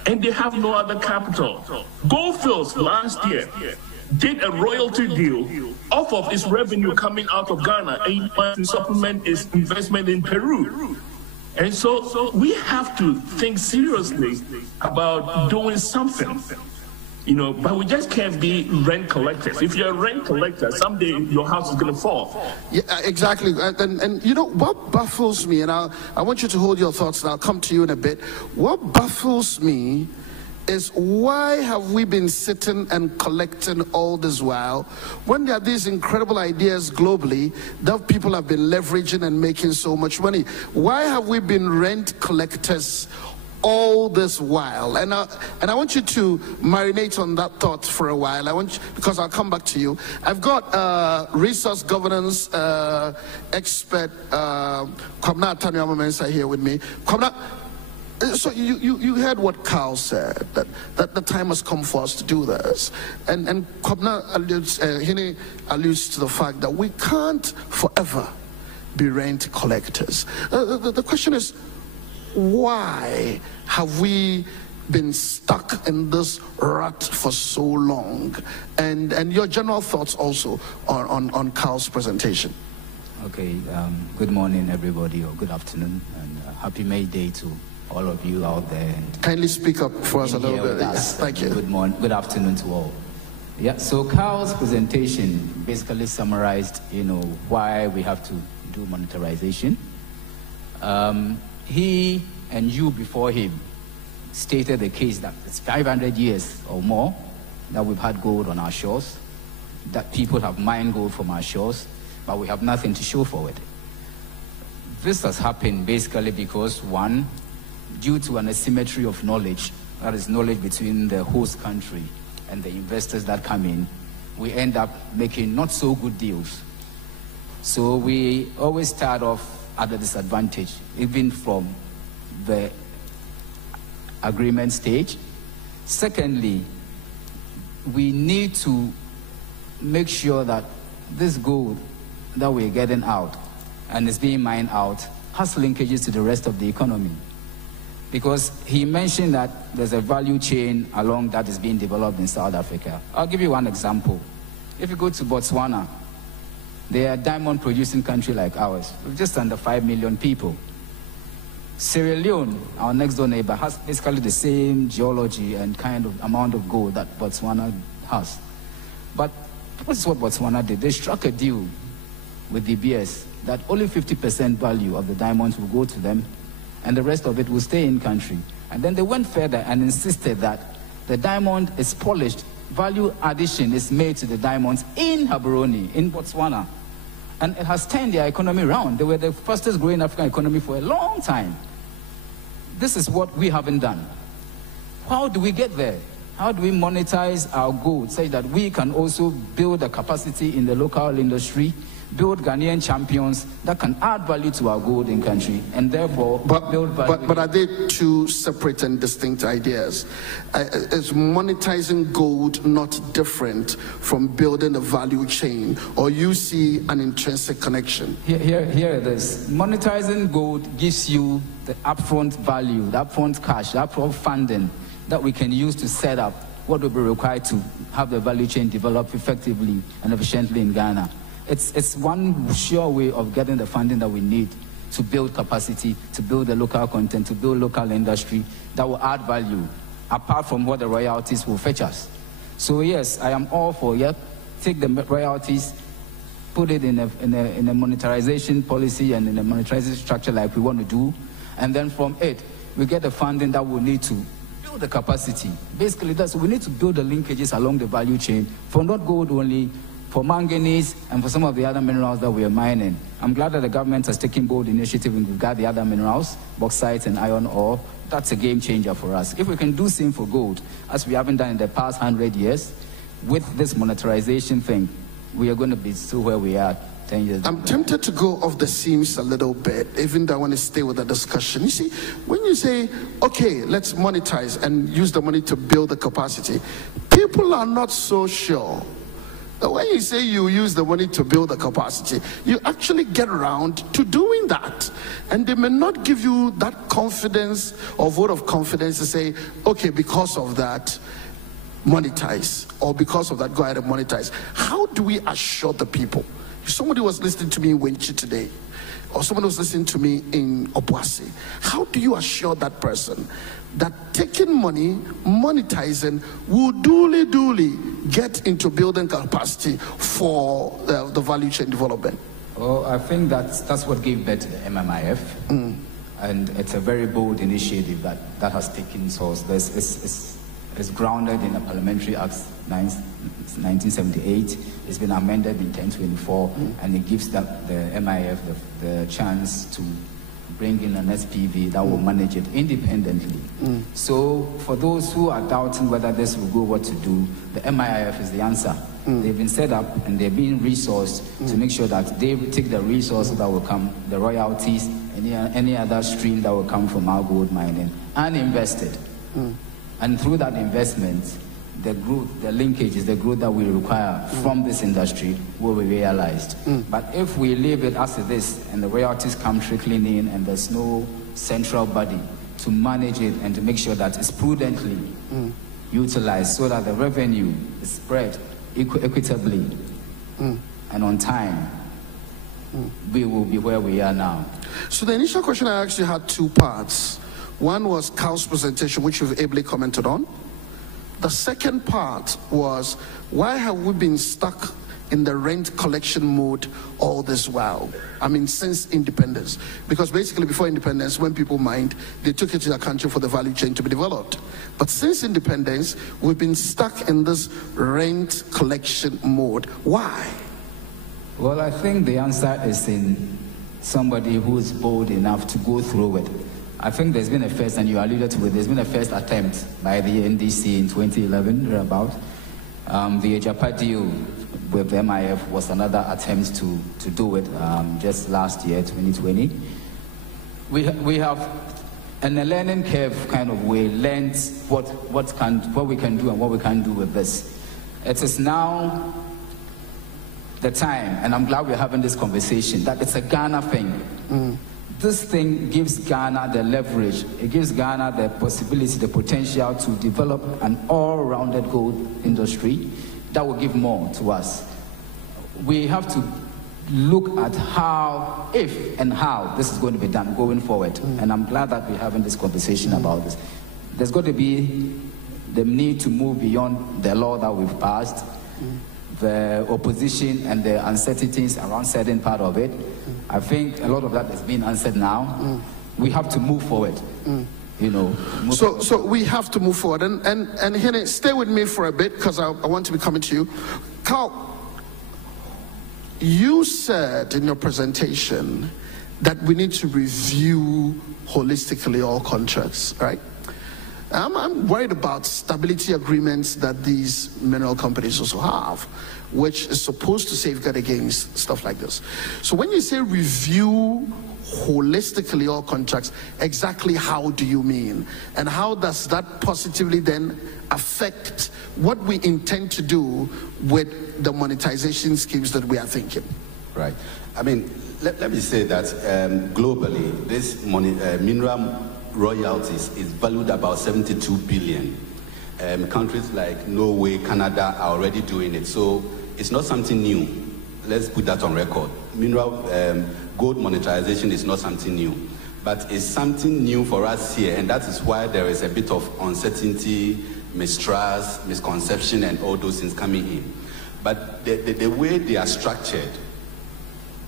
And they have no other capital. Goldfields last year did a royalty deal off of its revenue coming out of Ghana and to supplement its investment in Peru. And so we have to think seriously about doing something. You know, but we just can't be rent collectors. If you're a rent collector, someday your house is going to fall. Yeah, exactly. And you know, what baffles me, and I want you to hold your thoughts and I'll come to you in a bit. What baffles me is why have we been sitting and collecting all this while when there are these incredible ideas globally that people have been leveraging and making so much money? Why have we been rent collectors all this while? And I want you to marinate on that thought for a while. Because I'll come back to you. I've got resource governance expert Kwabena Ataniama Mensah here with me. Kwabena, so you heard what Carl said, that the time has come for us to do this. And Kwabena alludes to the fact that we can't forever be rent collectors. The question is, why have we been stuck in this rut for so long? And your general thoughts also on Carl's presentation. Okay, good morning everybody, or good afternoon, and happy May Day to all of you out there. Kindly speak up for us a little bit. Yes, thank you. Good morning, good afternoon to all. Yeah, so Carl's presentation basically summarized, you know, why we have to do monetization. He and you before him stated the case that it's 500 years or more that we've had gold on our shores, that people have mined gold from our shores, but we have nothing to show for it. This has happened basically because, one, due to an asymmetry of knowledge, that is knowledge between the host country and the investors that come in, we end up making not so good deals. So we always start off at a disadvantage, even from the agreement stage. Secondly, we need to make sure that this gold that we're getting out and is being mined out has linkages to the rest of the economy. Because he mentioned that there's a value chain along that is being developed in South Africa. I'll give you one example. If you go to Botswana, they are a diamond producing country like ours, with just under 5 million people. Sierra Leone, our next door neighbor, has basically the same geology and kind of amount of gold that Botswana has. But what is what Botswana did? They struck a deal with the BS that only 50% value of the diamonds will go to them, and the rest of it will stay in country. And then they went further and insisted that the diamond is polished, value addition is made to the diamonds in Gaborone, in Botswana. And it has turned their economy around. They were the fastest growing African economy for a long time. This is what we haven't done. How do we get there? How do we monetize our gold such that we can also build a capacity in the local industry, build Ghanaian champions that can add value to our gold in country, and therefore build value? But are they two separate and distinct ideas? Is monetizing gold not different from building a value chain, or you see an intrinsic connection? Here it is. Monetizing gold gives you the upfront value, the upfront cash, the upfront funding that we can use to set up what will be required to have the value chain develop effectively and efficiently in Ghana. It's one sure way of getting the funding that we need to build capacity, to build the local content, to build local industry that will add value, apart from what the royalties will fetch us. So yes, I am all for, take the royalties, put it in a monetization policy and in a monetization structure like we want to do, and then from it, we get the funding that we need to build the capacity. Basically, we need to build the linkages along the value chain for not gold only, for manganese and for some of the other minerals that we are mining. I'm glad that the government has taken bold initiative in regard to the other minerals, bauxite and iron ore. That's a game changer for us. If we can do same for gold, as we haven't done in the past 100 years, with this monetization thing, we are going to be still where we are 10 years. I'm tempted to go off the seams a little bit, even though I want to stay with the discussion. You see, when you say, okay, let's monetize and use the money to build the capacity, people are not so sure. When you say you use the money to build the capacity, you actually get around to doing that. And they may not give you that confidence or vote of confidence to say, okay, because of that, monetize, or because of that, go ahead and monetize. How do we assure the people? Somebody was listening to me in Wenchi today, or someone was listening to me in Obuasi. How do you assure that person that taking money, monetizing, will duly get into building capacity for the value chain development? Well, I think that's what gave birth to the MMIF. And it's a very bold initiative that has taken source. It's grounded in the Parliamentary Act 1978. It's been amended in 1024, and it gives the MIF the chance to bring in an SPV that will manage it independently. So for those who are doubting whether this will go what to do, the MIF is the answer. They've been set up and they're being resourced to make sure that they take the resources that will come, the royalties, any other stream that will come from our gold mining, and invested. And through that investment, the growth, the linkages, the growth that we require from this industry will be realized. But if we leave it as it is and the royalties come trickling in and there's no central body to manage it and to make sure that it's prudently utilized so that the revenue is spread equitably and on time, we will be where we are now. So the initial question I actually had two parts. One was Carl's presentation, which you've ably commented on. The second part was, why have we been stuck in the rent collection mode all this while? I mean, since independence. Because basically before independence, when people mined, they took it to the country for the value chain to be developed. But since independence, we've been stuck in this rent collection mode. Why? Well, I think the answer is in somebody who is bold enough to go through it. I think there's been a first, and you alluded to it, there's been a first attempt by the NDC in 2011, about. The Agyapong deal with MIF was another attempt to do it just last year, 2020. We have, in a learning curve kind of way, learned what we can do and what we can do with this. It is now the time, and I'm glad we're having this conversation, that it's a Ghana thing. This thing gives Ghana the leverage. It gives Ghana the possibility, the potential to develop an all-rounded gold industry that will give more to us. We have to look at how, if and how this is going to be done going forward. And I'm glad that we're having this conversation about this. There's got to be the need to move beyond the law that we've passed, the opposition and the uncertainties around certain part of it. I think a lot of that is being answered now. we have to move forward. You know. So we have to move forward. And Hene, stay with me for a bit, because I want to be coming to you. Carl, you said in your presentation that we need to review holistically all contracts, right? I'm worried about stability agreements that these mineral companies also have, which is supposed to safeguard against stuff like this. So when you say review holistically all contracts, exactly how do you mean? And how does that positively then affect what we intend to do with the monetization schemes that we are thinking? Right. I mean, let me say that globally, this mineral royalties is valued about 72 billion. Countries like Norway, Canada are already doing it. So it's not something new. Let's put that on record. Mineral gold monetization is not something new, but it's something new for us here, and that is why there is a bit of uncertainty, mistrust, misconception, and all those things coming in. But the way they are structured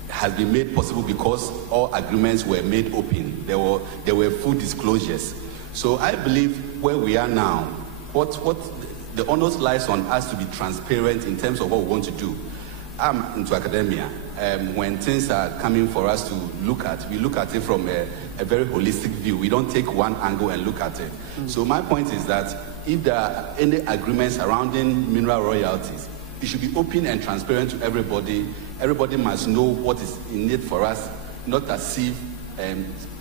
has been made possible because all agreements were made open. There were full disclosures. So I believe where we are now, what the onus lies on us to be transparent in terms of what we want to do. I'm into academia. When things are coming for us to look at, we look at it from a very holistic view. We don't take one angle and look at it. So my point is that if there are any agreements surrounding mineral royalties, it should be open and transparent to everybody. Everybody must know what is in it for us, not as if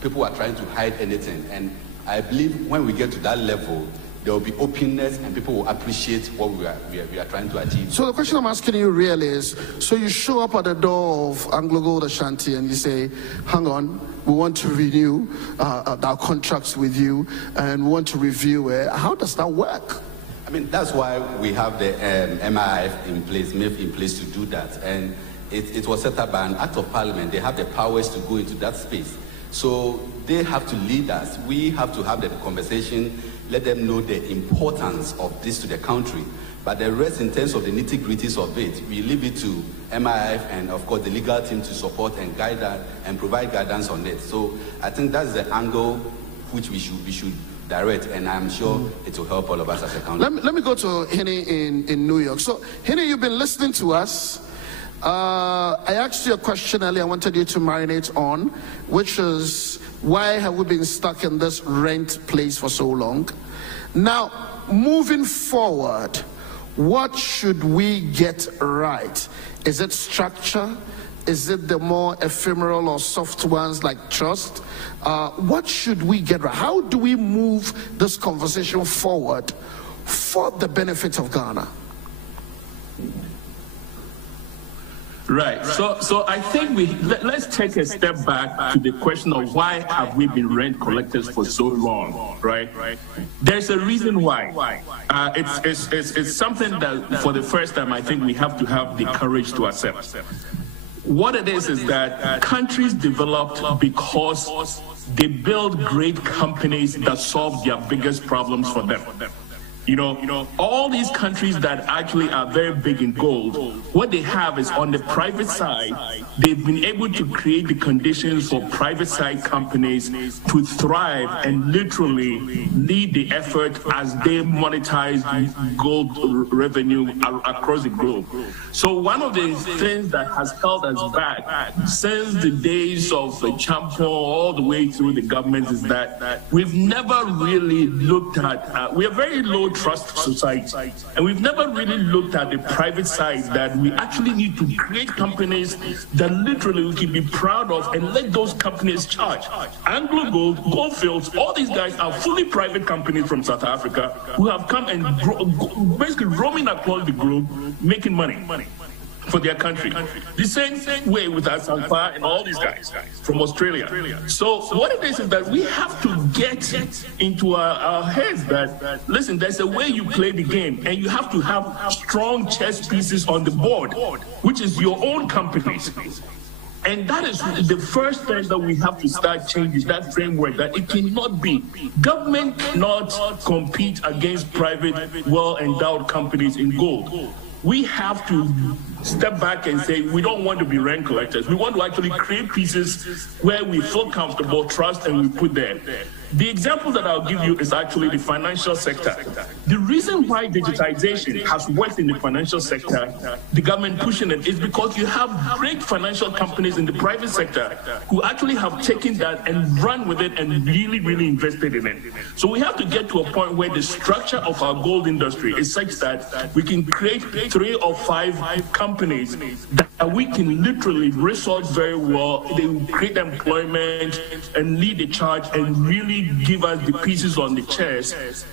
people are trying to hide anything. And I believe when we get to that level, there will be openness and people will appreciate what we are trying to achieve. So the question I'm asking you really is, so you show up at the door of Anglo Gold Ashanti and you say, hang on, we want to renew our contracts with you and we want to review it. How does that work? I mean, that's why we have the MIF in place, MIF in place to do that. And it was set up by an act of parliament. They have the powers to go into that space. So they have to lead us. We have to have the conversation, let them know the importance of this to the country. But the rest, in terms of the nitty-gritties of it, we leave it to MIF and, of course, the legal team to support and guide that and provide guidance on it. So I think that's the angle which we should direct, and I'm sure it will help all of us as a country. Let me go to Hene in New York. So, Hene, you've been listening to us. I asked you a question earlier I wanted you to marinate on, which is, why have we been stuck in this rent place for so long? Now, moving forward, what should we get right? Is it structure? Is it the more ephemeral or soft ones like trust? What should we get right? How do we move this conversation forward for the benefit of Ghana? Right. So I think let's take a step back to the question of why have we been rent collectors for so long, right? There's a reason why. It's something that for the first time I think we have to have the courage to accept. What it is that countries developed because they build great companies that solve their biggest problems for them. You know, all these countries that actually are very big in gold, what they have is on the private side, they've been able to create the conditions for private side companies to thrive and literally lead the effort as they monetize gold revenue across the globe. So one of the things that has held us back since the days of Agyapong all the way through the government is that we've never really looked at, we are very low trust society, and we've never really looked at the private side, that we actually need to create companies that literally we can be proud of and let those companies charge. Anglo Gold, Goldfields, all these guys are fully private companies from South Africa who have come and basically roaming across the globe making money for their country. The same way with Asanfa and all these guys from Australia. So what it is that we have to get into our heads that, listen, there's a way you play the game, and you have to have strong chess pieces on the board, which is your own companies. And that is the first thing that we have to start changing, that framework, that it cannot be. Government cannot compete against private, well-endowed companies in gold. we have to step back and say we don't want to be rent collectors. We want to actually create pieces where we feel comfortable, trust, and we put there. The example that I'll give you is actually the financial sector. The reason why digitization has worked in the financial sector, the government pushing it, is because you have great financial companies in the private sector who actually have taken that and run with it and really, really invested in it. So we have to get to a point where the structure of our gold industry is such that we can create 3 or 5 companies that we can literally resource very well. They will create employment and lead the charge and really give us the pieces on the chess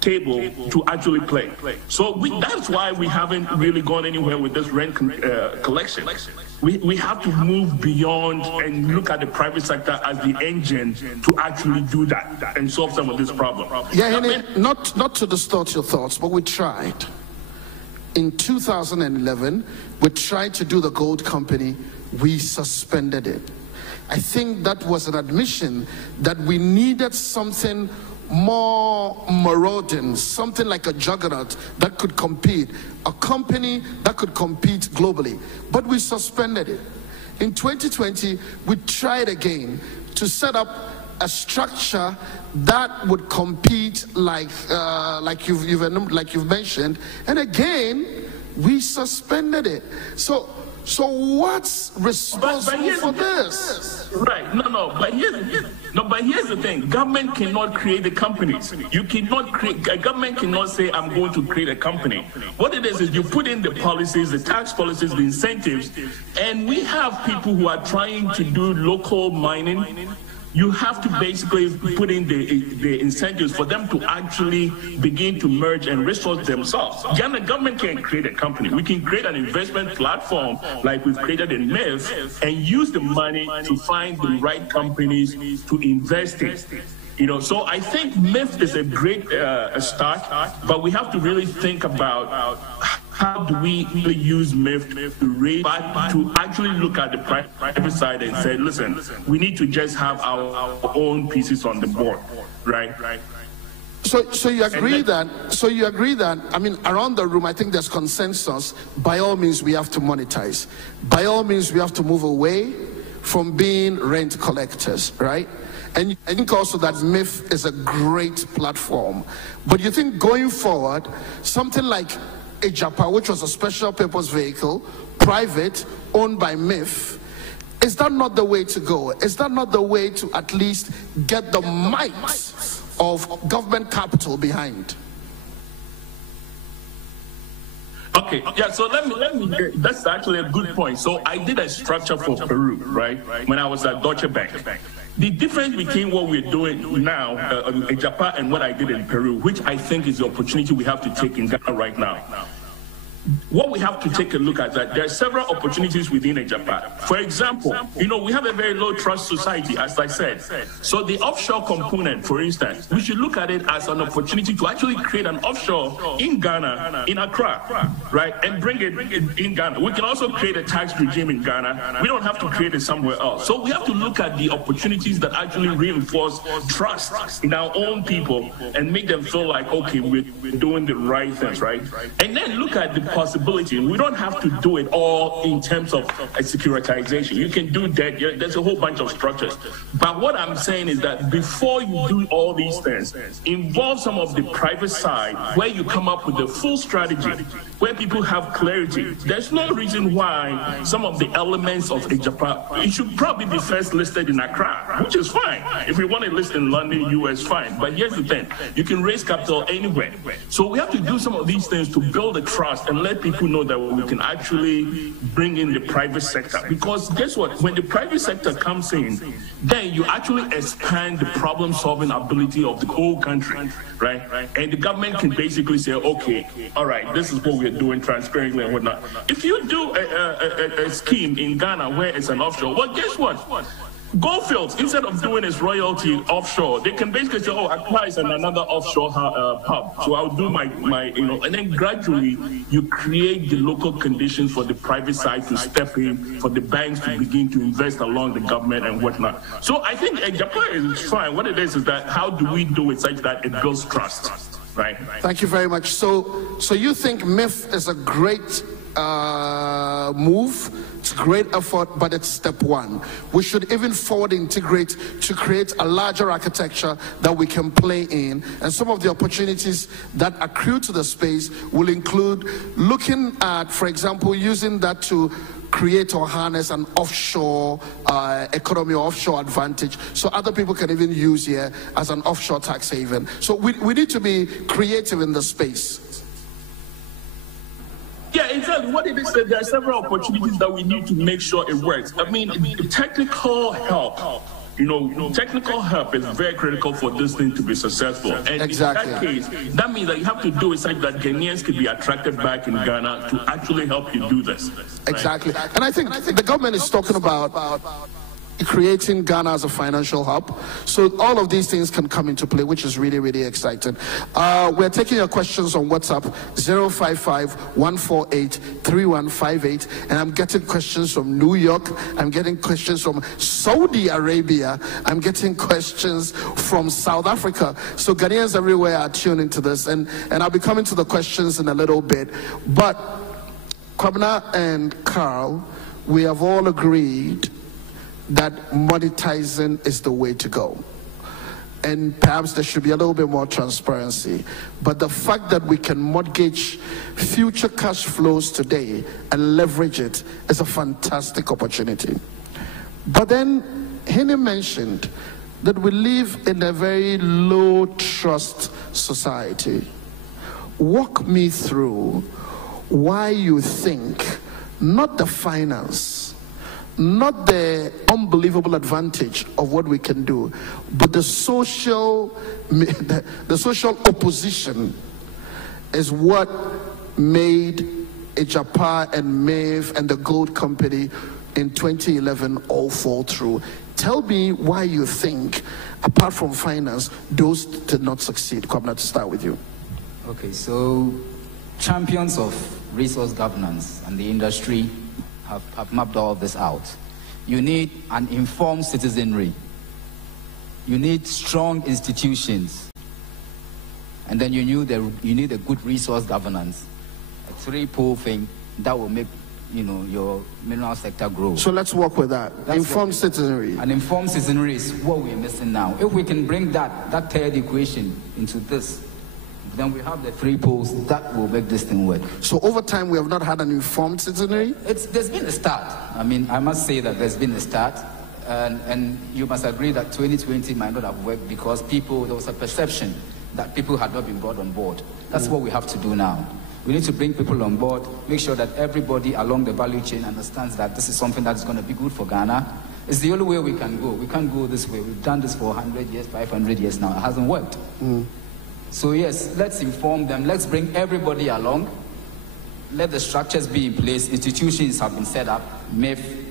table to actually play. So that's why we haven't really gone anywhere with this rent collection. We have to move beyond and look at the private sector as the engine to actually do that and solve some of this problem. Yeah, not to distort your thoughts, but we tried. In 2011, we tried to do the gold company. We suspended it. I think that was an admission that we needed something more marauding, something like a juggernaut that could compete, a company that could compete globally. But we suspended it. In 2020, we tried again to set up a structure that would compete like you've mentioned, and again we suspended it. So what's responsible for this? Right. But here's the thing. Government cannot create the companies. You cannot create. A government cannot say, I'm going to create a company. What it is you put in the policies, the tax policies, the incentives, and we have people who are trying to do local mining. You have to basically put in the incentives for them to actually begin to merge and resource themselves. The government can't create a company. We can create an investment platform like we've created in MIF and use the money to find the right companies to invest in. So I think MIF is a great start, but we have to really think about how do we really use MIF to raise, but to actually look at the private side and say, listen, we need to just have our own pieces on the board, right? So you agree that, I mean, around the room, I think there's consensus. By all means, we have to monetize. By all means, we have to move away from being rent collectors, right? And I think also that MIF is a great platform. But you think going forward, something like Agyapong, which was a special purpose vehicle, private, owned by MIF, is that not the way to go? Is that not the way to at least get the might of government capital behind? Okay, yeah, so let me that's actually a good point. So I did a structure for Peru, right, when I was at Deutsche Bank. The difference between what we're doing now in Agyapong and what I did in Peru, which I think is the opportunity we have to take in Ghana right now. What we have to take a look at that there are several opportunities within Agyapong. For example, we have a very low trust society, as I said. So the offshore component, for instance, we should look at it as an opportunity to actually create an offshore in Ghana, in Accra, right, and bring it in Ghana. We can also create a tax regime in Ghana. We don't have to create it somewhere else. So we have to look at the opportunities that actually reinforce trust in our own people and make them feel like, okay, we're doing the right things, right? And then look at the possibility. We don't have to do it all in terms of a securitization. You can do that. There's a whole bunch of structures. But what I'm saying is that before you do all these things, involve some of the private side where you come up with a full strategy, where people have clarity. There's no reason why some of the elements of Agyapong, it should probably be first listed in Accra, which is fine. If you want to list in London, US, fine. But here's the thing. You can raise capital anywhere. So we have to do some of these things to build a trust and let people know that we can actually bring in the private sector. Because guess what? When the private sector comes in, then you actually expand the problem-solving ability of the whole country, right? And the government can basically say, okay, all right, this is what we're doing transparently and whatnot. If you do a scheme in Ghana where it's an offshore, well, guess what? Goldfields, instead of doing its royalty offshore, they can basically say, oh, Accra is another offshore hub, so I'll do my, and then gradually you create the local conditions for the private side to step in, for the banks to begin to invest along the government and whatnot. So I think Agyapong is fine. What it is that how do we do it such that it builds trust? right? Thank you very much. So you think MIF is a great move, it's a great effort, but it's step one. We should even forward integrate to create a larger architecture that we can play in, and some of the opportunities that accrue to the space will include looking at, for example, using that to create or harness an offshore economy or offshore advantage, so other people can even use here as an offshore tax haven. So we need to be creative in the space. Yeah, exactly. What it is that there are several opportunities that we need to make sure it works. I mean, technical help. Technical help is very critical for this thing to be successful. And exactly. In that case, that means that you have to do it such that Ghanaians can be attracted back in Ghana to actually help you do this. Right? Exactly. And I think the government is talking about creating Ghana as a financial hub. So all of these things can come into play, which is really, really exciting. We're taking your questions on WhatsApp, 055-148-3158. And I'm getting questions from New York. I'm getting questions from Saudi Arabia. I'm getting questions from South Africa. So Ghanaians everywhere are tuned into this. And I'll be coming to the questions in a little bit. But Kwabena and Carl, we have all agreed that monetizing is the way to go. And perhaps there should be a little bit more transparency. But the fact that we can mortgage future cash flows today and leverage it is a fantastic opportunity. But then Henny mentioned that we live in a very low trust society. Walk me through why you think not the finance, not the unbelievable advantage of what we can do, but the social opposition is what made Agyapong and MIF and the gold company in 2011 all fall through. Tell me why you think, apart from finance, those did not succeed. Kwabena, to start with you. Okay, so champions of resource governance and the industry have mapped all this out. You need an informed citizenry. You need strong institutions. And then you need a good resource governance. A three-pole thing that will make your mineral sector grow. So let's work with that. Informed citizenry. An informed citizenry is what we're missing now. If we can bring that third equation into this, then we have the three poles that will make this thing work. So over time, we have not had an informed citizenry? There's been a start. I mean, I must say that there's been a start. And you must agree that 2020 might not have worked because there was a perception that people had not been brought on board. That's what we have to do now. We need to bring people on board, make sure that everybody along the value chain understands that this is something that's going to be good for Ghana. It's the only way we can go. We can't go this way. We've done this for 100 years, 500 years now. It hasn't worked. So yes, let's inform them. Let's bring everybody along. Let the structures be in place. Institutions have been set up. MIF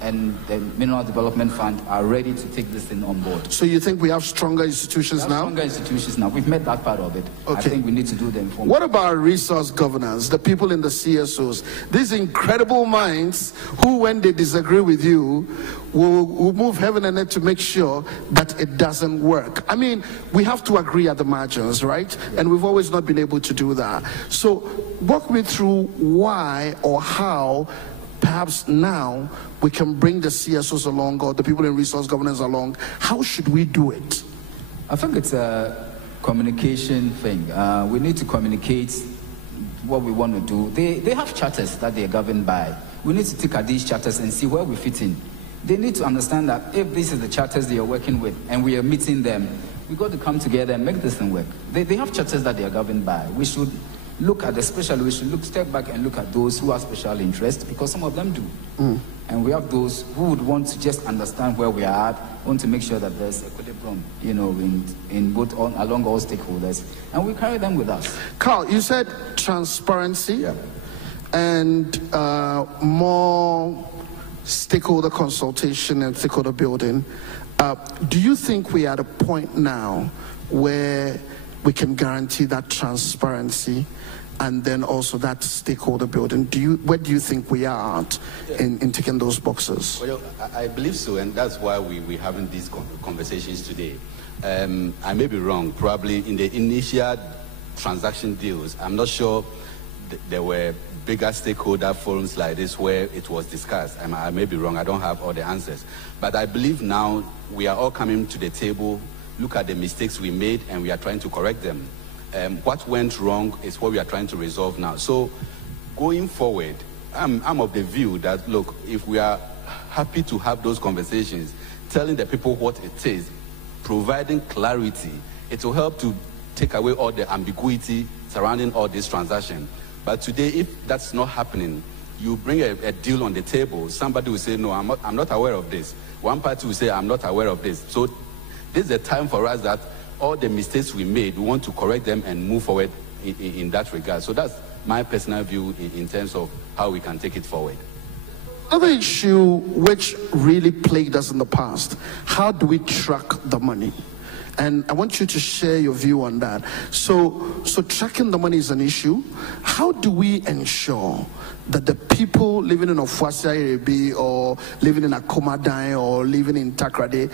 and the Mineral Development Fund are ready to take this thing on board. So you think we have stronger institutions now? Stronger institutions now. We've met that part of it. Okay. I think we need to do the informing. What about resource governance, the people in the CSOs? These incredible minds who, when they disagree with you, will move heaven and earth to make sure that it doesn't work. I mean, we have to agree at the margins, right? Yeah. And we've always not been able to do that. So walk me through why or how perhaps now we can bring the CSOs along or the people in resource governance along. How should we do it? I think it's a communication thing. We need to communicate what we want to do. They have charters that they are governed by. We need to take at these charters and see where we fit in. They need to understand that if this is the charters they are working with and we are meeting them, we've got to come together and make this thing work. They have charters that they are governed by. We should look at we should step back and look at those who have special interest, because some of them do. And we have those who would want to just understand where we are at, want to make sure that there's equilibrium, in both along all stakeholders, and we carry them with us. Carl, you said transparency and more stakeholder consultation and stakeholder building. Do you think we are at a point now where we can guarantee that transparency and then also that stakeholder building? Where do you think we are at in ticking those boxes? Well, I believe so, and that's why we're having these conversations today. I may be wrong. Probably in the initial transaction deals. I'm not sure there were bigger stakeholder forums like this where it was discussed. I may be wrong, I don't have all the answers. But I believe now we are all coming to the table, look at the mistakes we made, and we are trying to correct them. What went wrong is what we are trying to resolve now. So going forward, I'm of the view that, look, if we are happy to have those conversations, telling the people what it is, providing clarity, it will help to take away all the ambiguity surrounding all this transaction. But today, if that's not happening, you bring a deal on the table, somebody will say, no, I'm not aware of this. One party will say, I'm not aware of this. So this is a time for us that all the mistakes we made, we want to correct them and move forward in that regard. So that's my personal view in terms of how we can take it forward. Another issue which really plagued us in the past, how do we track the money? And I want you to share your view on that. So tracking the money is an issue. How do we ensure that the people living in Ofuasia Erebi or living in Akomadan or living in Takrade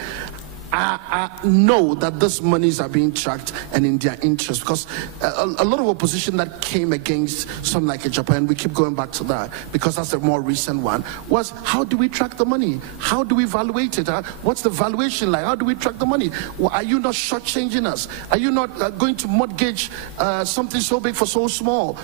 know that these monies are being tracked and in their interest? Because a lot of opposition that came against something like Agyapong, we keep going back to that because that's a more recent one, was how do we track the money? How do we evaluate it? What's the valuation like? How do we track the money? Well, are you not shortchanging us? Are you not going to mortgage something so big for so small?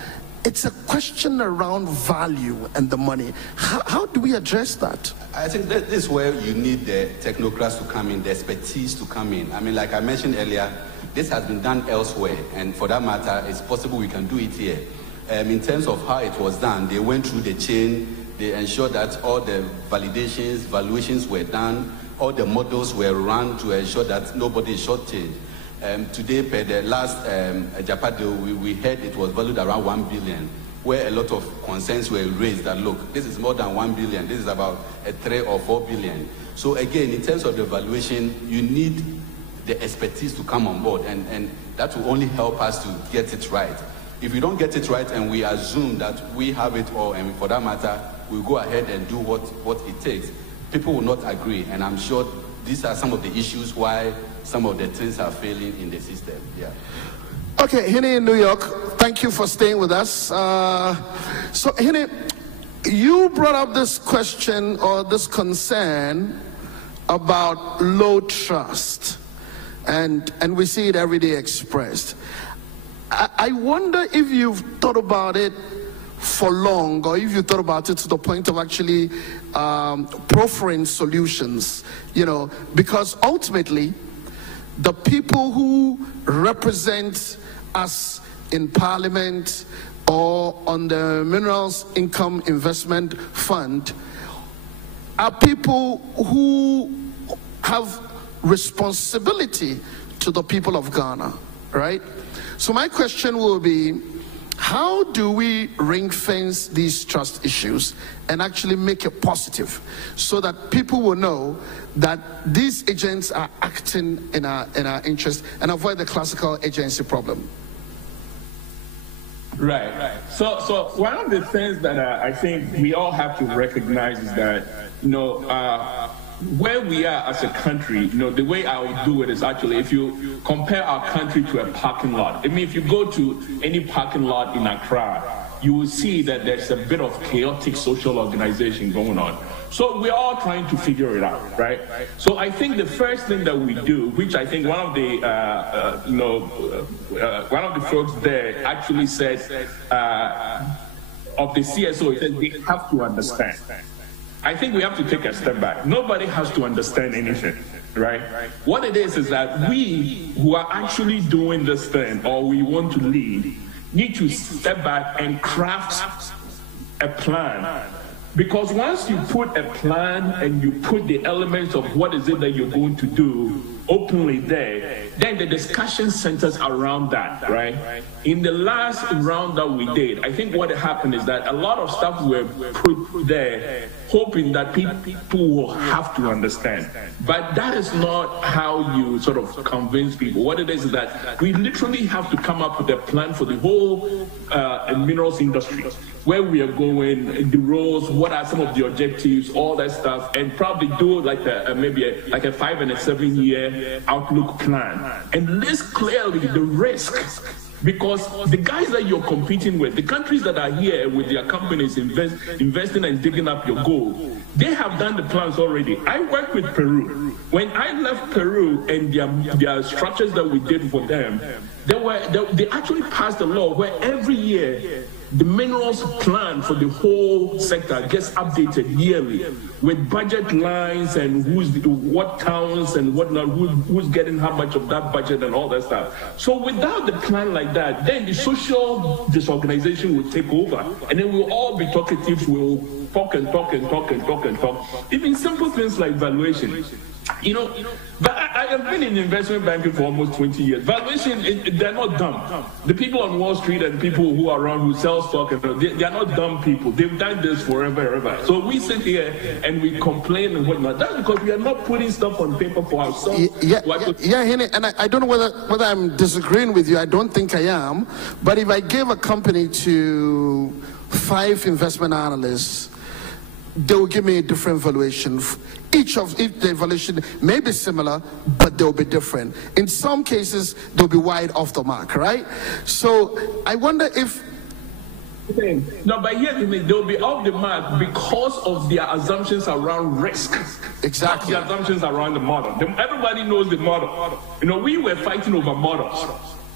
It's a question around value and the money. How do we address that? I think that this is where you need the technocrats to come in, the expertise to come in. I mean, like I mentioned earlier, this has been done elsewhere, and for that matter, it's possible we can do it here. In terms of how it was done, they went through the chain, they ensured that all the validations, valuations were done, all the models were run to ensure that nobody is shortchanged. Today, per the last Agyapong, we heard it was valued around 1 billion, where a lot of concerns were raised that, look, this is more than 1 billion, this is about a 3 or 4 billion. So again, in terms of the valuation, you need the expertise to come on board, and that will only help us to get it right. If we don't get it right and we assume that we have it all, and for that matter, we'll go ahead and do what it takes, people will not agree, and I'm sure these are some of the issues why some of the things are failing in the system. Yeah. Okay, Hene in New York, thank you for staying with us. So Hene, you brought up this question or this concern about low trust, and we see it every day expressed. I wonder if you've thought about it for long, or if you thought about it to the point of actually proffering solutions, because ultimately the people who represent us in Parliament or on the Minerals Income Investment Fund are people who have responsibility to the people of Ghana, right? So my question will be, how do we ring fence these trust issues and actually make it positive so that people will know that these agents are acting in our interest and avoid the classical agency problem? Right. So one of the things that I think we all have to recognize is that, where we are as a country, the way I would do it is actually, if you compare our country to a parking lot. I mean, if you go to any parking lot in Accra, you will see that there's a bit of chaotic social organization going on. So we're all trying to figure it out, right? So I think the first thing that we do, which I think one of the folks there actually said of the CSO, he said they have to understand. I think we have to take a step back. Nobody has to understand anything, right? What it is that we who are actually doing this thing, or we want to lead, need to step back and craft a plan. Because once you put a plan and you put the elements of what is it that you're going to do openly there, then the discussion centers around that, right? In the last round that we did, I think what happened is that a lot of stuff were put there hoping that people will have to understand. But that is not how you sort of convince people. What it is that we literally have to come up with a plan for the whole minerals industry, where we are going, the roles, what are some of the objectives, all that stuff, and probably do like maybe a 5 and a 7 year outlook plan, and list clearly the risks Because the guys that you're competing with, the countries that are here with their companies investing and digging up your gold, they have done the plans already. I worked with Peru. When I left Peru and their structures that we did for them, they actually passed a law where every year the minerals plan for the whole sector gets updated yearly with budget lines and what towns and whatnot, who's getting how much of that budget and all that stuff. So without the plan like that, then the social disorganization will take over, and then we'll all be talkatives. We'll talk and talk and talk and talk and talk. Even simple things like valuation. But I have been in investment banking for almost 20 years. Valuation, they're not dumb. The people on Wall Street and people who are around who sell stock, they're not dumb people. They've done this forever. So we sit here and we complain and whatnot. That's because we are not putting stuff on paper for ourselves. Henny, and I don't know whether I'm disagreeing with you. I don't think I am. But if I gave a company to 5 investment analysts, they will give me a different valuation. Each the evaluation may be similar, but they'll be different. In some cases, they'll be wide off the mark, right? So I wonder if... No, but here's the thing, they'll be off the mark because of their assumptions around risk. Exactly. Not the assumptions around the model. Everybody knows the model. We were fighting over models.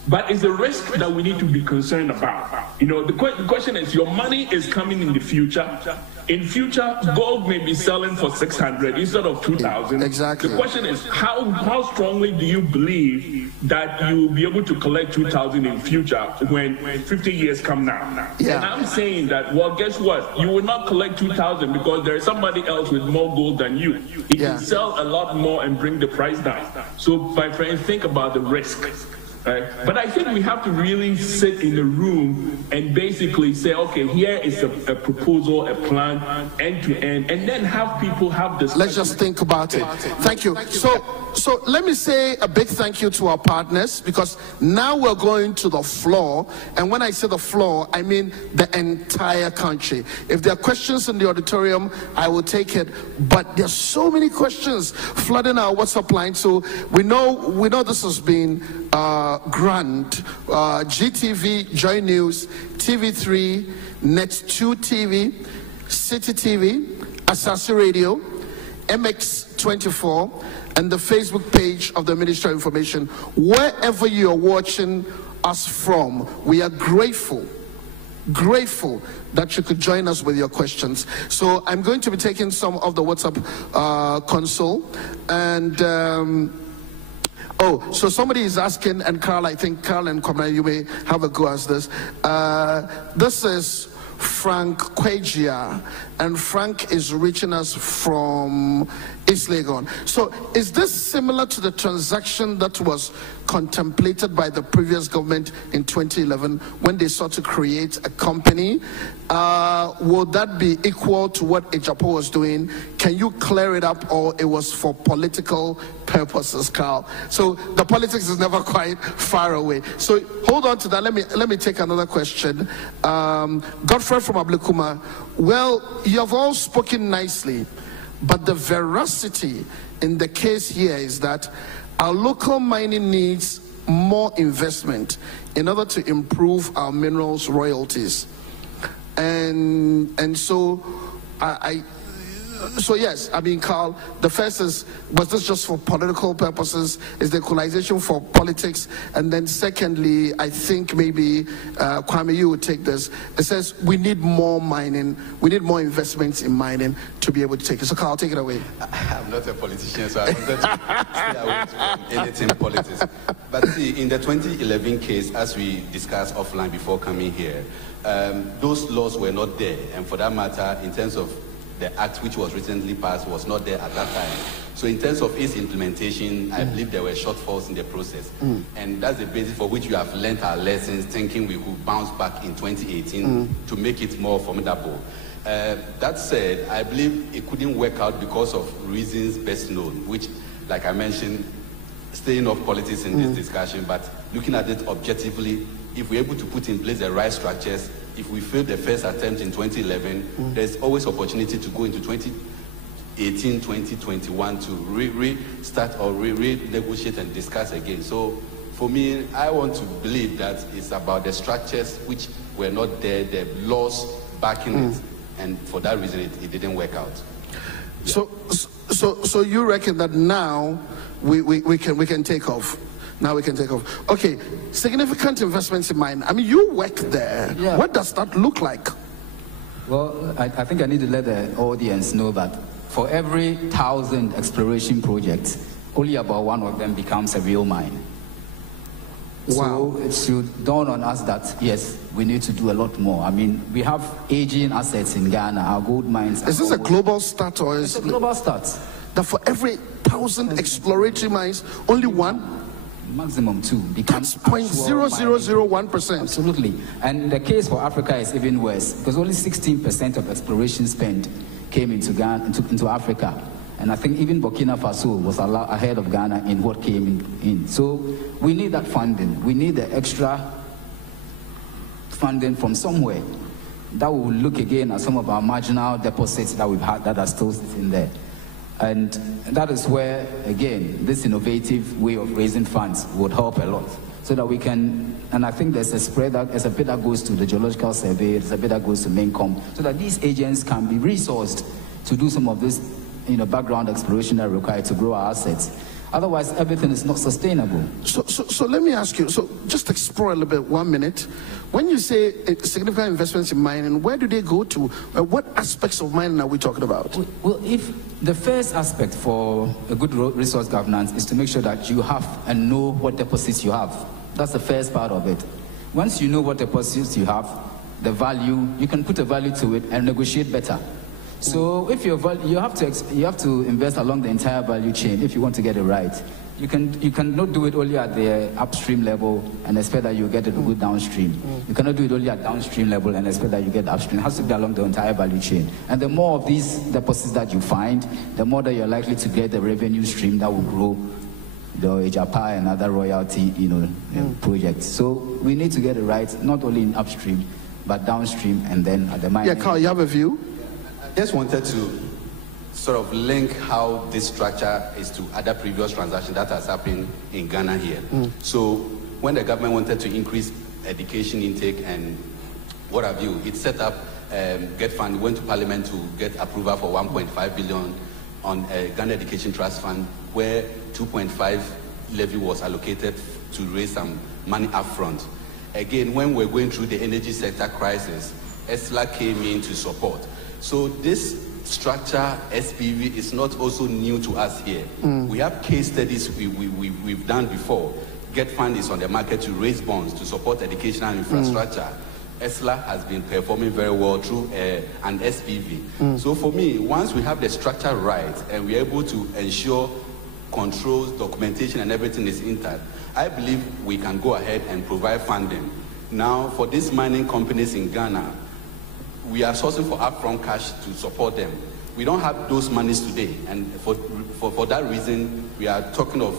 But it's the risk that we need to be concerned about. The question is, your money is coming in the future. In future, gold may be selling for 600 instead of 2,000. Exactly. The question is, how strongly do you believe that you will be able to collect 2,000 in future when 50 years come now? Yeah. And I'm saying that, well, guess what? You will not collect 2,000 because there is somebody else with more gold than you. He can sell a lot more and bring the price down. So, my friends, think about the risk. Right? But I think we have to really sit in the room and basically say, okay, here is a proposal, a plan, end to end, and then have people have this. Let's just think about it. Thank you. So let me say a big thank you to our partners, because now we're going to the floor. And when I say the floor, I mean the entire country. If there are questions in the auditorium, I will take it. But there's so many questions flooding our WhatsApp line. So we know this has been grand. GTV, Joy News, TV3, Net2 TV, City TV, Asasi Radio, MX24, and the Facebook page of the Ministry of Information. Wherever you are watching us from, we are grateful that you could join us with your questions. So I'm going to be taking some of the WhatsApp console, and so somebody is asking, and Carl, I think Carl and Kwame, you may have a go at this. This is Frank Kwegia, and Frank is reaching us from East Legon. So is this similar to the transaction that was contemplated by the previous government in 2011 when they sought to create a company? Would that be equal to what Agyapong was doing? Can you clear it up, or it was for political purposes, Carl? So the politics is never quite far away. So hold on to that. Let me take another question. Godfrey from Ablekuma. Well, you have all spoken nicely, but the veracity in the case here is that our local mining needs more investment in order to improve our minerals royalties. And so so yes, I mean, Carl, the first is, was this just for political purposes? Is the equalization for politics? And then secondly, I think maybe, Kwame, you would take this. It says we need more mining, we need more investments in mining to be able to take it. So Carl, take it away. I'm not a politician, so I wanted to stay away from anything politics. But see, in the 2011 case, as we discussed offline before coming here, those laws were not there. And for that matter, in terms of the act which was recently passed was not there at that time. So in terms of its implementation, I believe there were shortfalls in the process. And that's the basis for which we have learned our lessons, thinking we could bounce back in 2018 to make it more formidable. That said, I believe it couldn't work out because of reasons best known, which, like I mentioned, staying off politics in this discussion, but looking at it objectively, if we're able to put in place the right structures, if we failed the first attempt in 2011, there's always opportunity to go into 2018, 2021 to restart or renegotiate and discuss again. So for me, I want to believe that it's about the structures which were not there, the laws backing it, and for that reason, it didn't work out. Yeah. So you reckon that now we can take off? Now we can take off. Okay, significant investments in mining. I mean, you work there. Yeah. What does that look like? Well, I think I need to let the audience know that for every 1,000 exploration projects, only about one of them becomes a real mine. Wow. So it should dawn on us that, yes, we need to do a lot more. I mean, we have aging assets in Ghana, our gold mines. Is this a global stat or is it's a global stat? That for every 1,000 exploratory mines, only one? Maximum two becomes 0.0001%. Absolutely. And the case for Africa is even worse because only 16% of exploration spend came into Ghana, into Africa. And I think even Burkina Faso was ahead of Ghana in what came in. So we need that funding. We need the extra funding from somewhere that will look again at some of our marginal deposits that we've had that are still sitting there. And that is where, again, this innovative way of raising funds would help a lot. So that we can, and I think there's a spread that, there's a bit that goes to the Geological Survey, there's a bit that goes to MAINCOM, so that these agents can be resourced to do some of this, background exploration that are required to grow our assets. Otherwise, everything is not sustainable. So let me ask you, so just explore a little bit, 1 minute. When you say significant investments in mining, where do they go to? What aspects of mining are we talking about? Well, if the first aspect for a good resource governance is to make sure that you have and know what deposits you have. That's the first part of it. Once you know what deposits you have, the value, you can put a value to it and negotiate better. So if you have to invest along the entire value chain if you want to get it right. You cannot do it only at the upstream level and expect that you get it good downstream. You cannot do it only at downstream level and expect that you get upstream. It has to be along the entire value chain. And the more of these deposits that you find, the more that you're likely to get the revenue stream that will grow the Agyapong and other royalty, projects. So we need to get it right, not only in upstream, but downstream and then at the mine. Yeah, Carl, you have a view? I just wanted to sort of link how this structure is to other previous transactions that has happened in Ghana here. So when the government wanted to increase education intake and what have you, it set up Get Fund, went to Parliament to get approval for 1.5 billion on a Ghana Education Trust Fund, where 2.5 levy was allocated to raise some money up front. Again, when we're going through the energy sector crisis, ESLA came in to support. So this structure, SPV, is not also new to us here. We have case studies we've done before. Get Fund is on the market to raise bonds to support educational infrastructure. ESLA has been performing very well through an SPV. So for me, once we have the structure right and we're able to ensure controls, documentation, and everything is intact, I believe we can go ahead and provide funding. Now, for these mining companies in Ghana, we are sourcing for upfront cash to support them. We don't have those monies today, and for that reason, we are talking of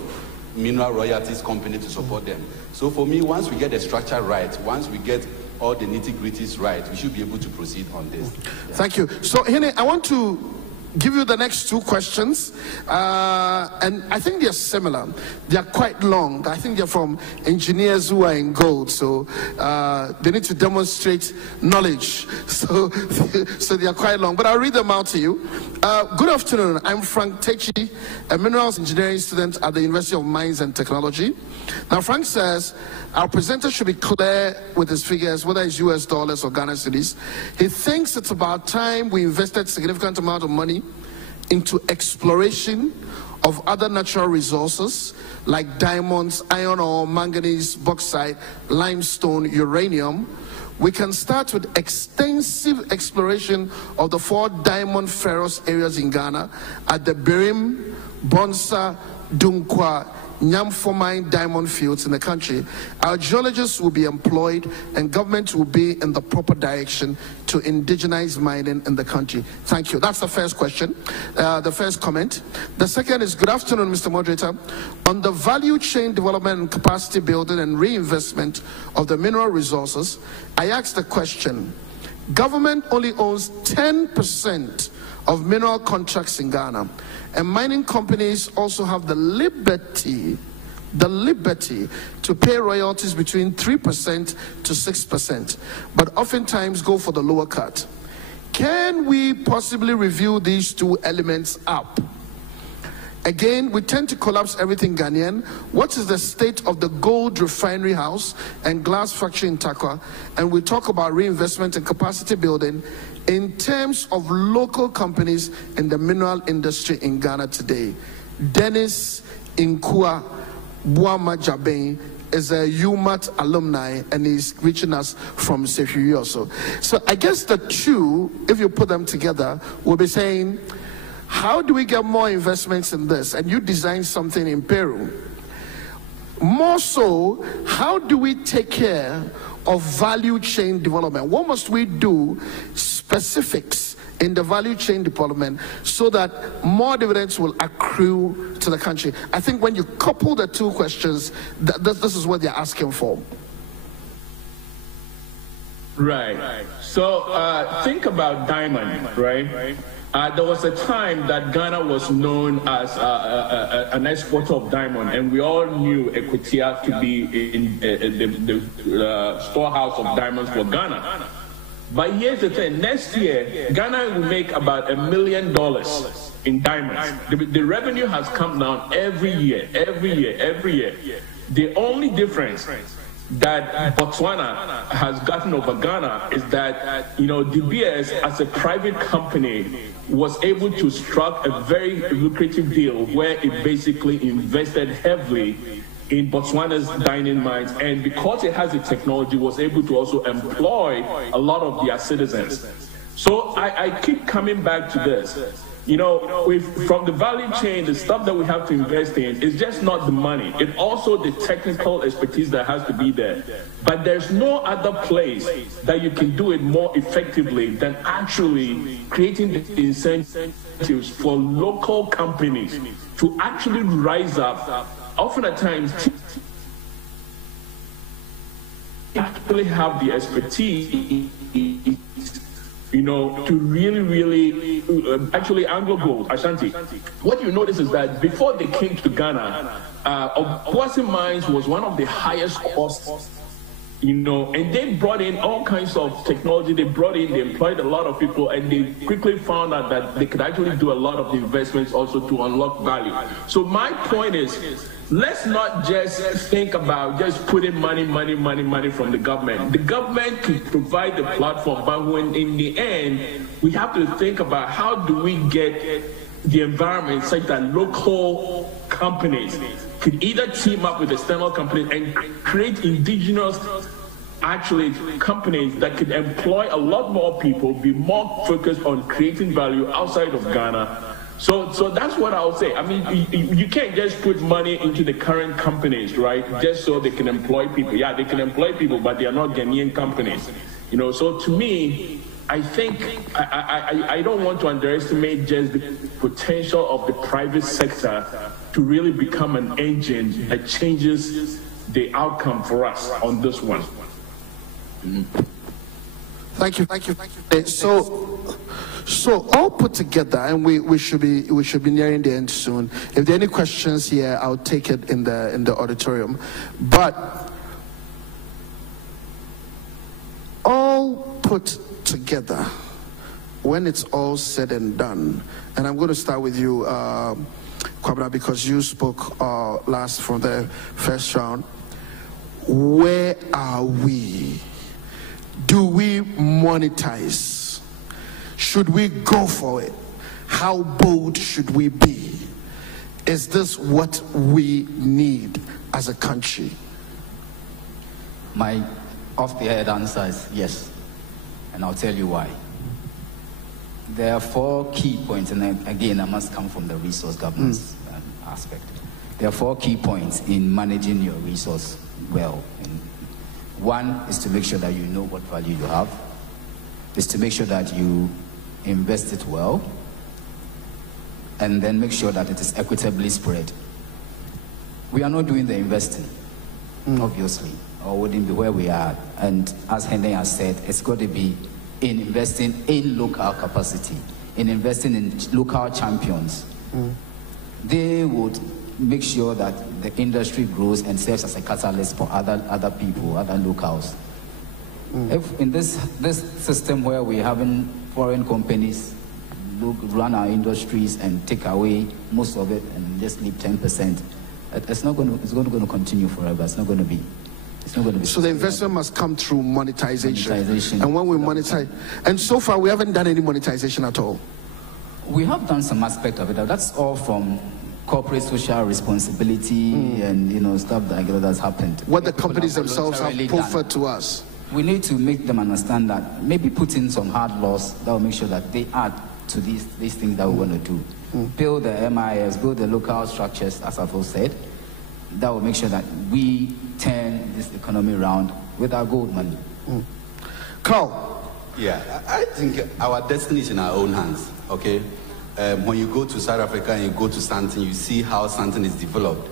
mineral royalties company to support them. So for me, once we get the structure right, once we get all the nitty-gritties right, we should be able to proceed on this. Yeah. Thank you. So, Hene, I want to give you the next two questions, and I think they're similar. They're quite long. I think they're from engineers who are in gold, so they need to demonstrate knowledge. So they are quite long, but I'll read them out to you. Good afternoon. I'm Frank Techi, a minerals engineering student at the University of Mines and Technology. Now, Frank says our presenter should be clear with his figures, whether it's US dollars or Ghana cedis. He thinks it's about time we invested significant amount of money into exploration of other natural resources like diamonds, iron ore, manganese, bauxite, limestone, uranium. We can start with extensive exploration of the 4 diamond ferrous areas in Ghana at the Birim, Bonsa, Dunkwa, Nyamfo diamond fields in the country. Our geologists will be employed and government will be in the proper direction to indigenize mining in the country. Thank you. That's the first question, the first comment. The second is, good afternoon, Mr. Moderator. On the value chain development and capacity building and reinvestment of the mineral resources, I asked the question, government only owns 10% of mineral contracts in Ghana, and mining companies also have the liberty the liberty to pay royalties between 3% to 6%, but oftentimes go for the lower cut. Can we possibly review these two elements up? Again, we tend to collapse everything Ghanaian. What is the state of the gold refinery house and glass factory in Takwa? And we talk about reinvestment and capacity building in terms of local companies in the mineral industry in Ghana today. Dennis Inkua Buama Jabeng is a UMAT alumni, and he's reaching us from Sefiri also. So I guess the two, if you put them together, will be saying, how do we get more investments in this? And you design something in Peru. More so, how do we take care of value chain development? What must we do, specifics in the value chain development, so that more dividends will accrue to the country? I think when you couple the two questions, this is what they're asking for. Right. So think about diamond, right? There was a time that Ghana was known as an exporter of diamond, and we all knew Equatia to be in the storehouse of diamonds for Ghana. But here's the thing, next year, Ghana will make about $1 million in diamonds. The revenue has come down every year. The only difference that Botswana has gotten over Ghana is that, De Beers, as a private company, was able to strike a very lucrative deal where it basically invested heavily in Botswana's diamond mines, and because it has the technology, was able to also employ a lot of their citizens. So I keep coming back to this. From the value chain, the stuff that we have to invest in is just not the money. It's also the technical expertise that has to be there. But there's no other place that you can do it more effectively than actually creating the incentives for local companies to actually rise up. Often at times, actually have the expertise, to really, actually AngloGold, Ashanti. What you notice is that before they came to Ghana, Obuasi Mines was one of the highest costs, and they brought in all kinds of technology. They employed a lot of people, and they quickly found out that they could actually do a lot of the investments also to unlock value. So my point is, let's not just think about just putting money from the government. The government can provide the platform, but when in the end, we have to think about how do we get the environment such that local companies could either team up with external companies and create indigenous companies that could employ a lot more people, be more focused on creating value outside of Ghana. So that's what I'll say. I mean, you can't just put money into the current companies, right, just so they can employ people. Yeah, they can employ people, but they are not Ghanaian companies. So to me, I think I don't want to underestimate just the potential of the private sector to really become an engine that changes the outcome for us on this one. Thank you. So all put together, and we should be nearing the end soon. If there are any questions here, I'll take it in the auditorium. But all put together, when it's all said and done, and I'm going to start with you, Kwabena, because you spoke last from the first round. Where are we? Do we monetize? Should we go for it? How bold should we be? Is this what we need as a country? My off-the-head answer is yes, and I'll tell you why. There are 4 key points, and again, I must come from the resource governance aspect. There are 4 key points in managing your resource well. And one is to make sure that you know what value you have. Is to make sure that you invest it well, and then make sure that it is equitably spread. We are not doing the investing, obviously, or wouldn't be where we are. And as Henry has said, it's got to be in investing in local capacity, in investing in local champions. They would make sure that the industry grows and serves as a catalyst for other people, other locals. If in this system where we're having foreign companies run our industries and take away most of it and just leave 10%, it's going to continue forever. It's not going to be. So the investment must come through monetization. And when we monetize, and so far we haven't done any monetization at all. We have done some aspect of it. That's all from corporate social responsibility and stuff that's happened. What the companies themselves have proffered to us. We need to make them understand that, maybe put in some hard laws that will make sure that they add to these things that we want to do. Build the MIS, build the local structures, as I've said, that will make sure that we turn this economy around with our gold money. Carl? Yeah, I think our destiny is in our own hands, okay? When you go to South Africa and you go to something, you see how something is developed.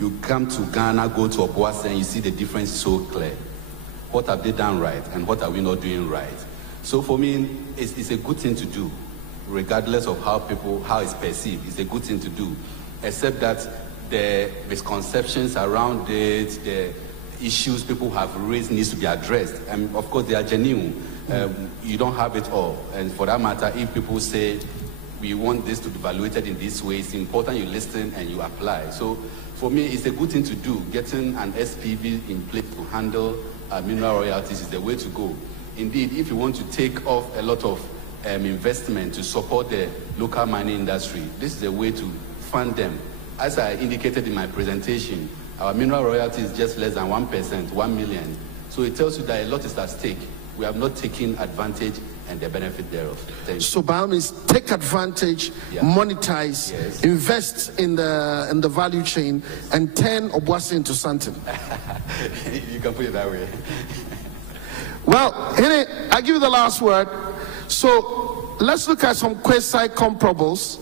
You come to Ghana, go to Obuasi, and you see the difference so clear. What have they done right, and what are we not doing right? So for me, it's a good thing to do, regardless of how it's perceived. It's a good thing to do, except that the misconceptions around it, the issues people have raised needs to be addressed. And of course, they are genuine. You don't have it all. And for that matter, if people say, we want this to be evaluated in this way, it's important you listen and you apply. So for me, it's a good thing to do. Getting an SPV in place to handle mineral royalties is the way to go. Indeed, if you want to take off a lot of investment to support the local mining industry, this is a way to fund them. As I indicated in my presentation, our mineral royalty is just less than 1%, 1 million. So it tells you that a lot is at stake. We have not taken advantage and the benefit thereof. So by all means, take advantage, monetize, invest in the value chain, and turn Obuasi into something. You can put it that way. Well, I give you the last word. So let's look at some quasi-comparables.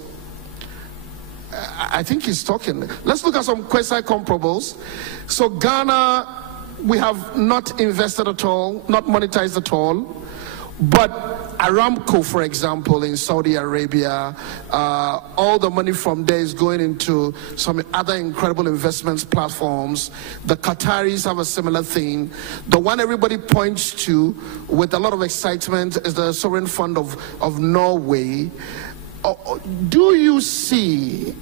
I think he's talking. Let's look at some quasi-comparables. So Ghana, we have not invested at all, not monetized at all. But Aramco, for example, in Saudi Arabia, all the money from there is going into some other incredible investments platforms. The Qataris have a similar thing. The one everybody points to with a lot of excitement is the sovereign fund of Norway. Do you see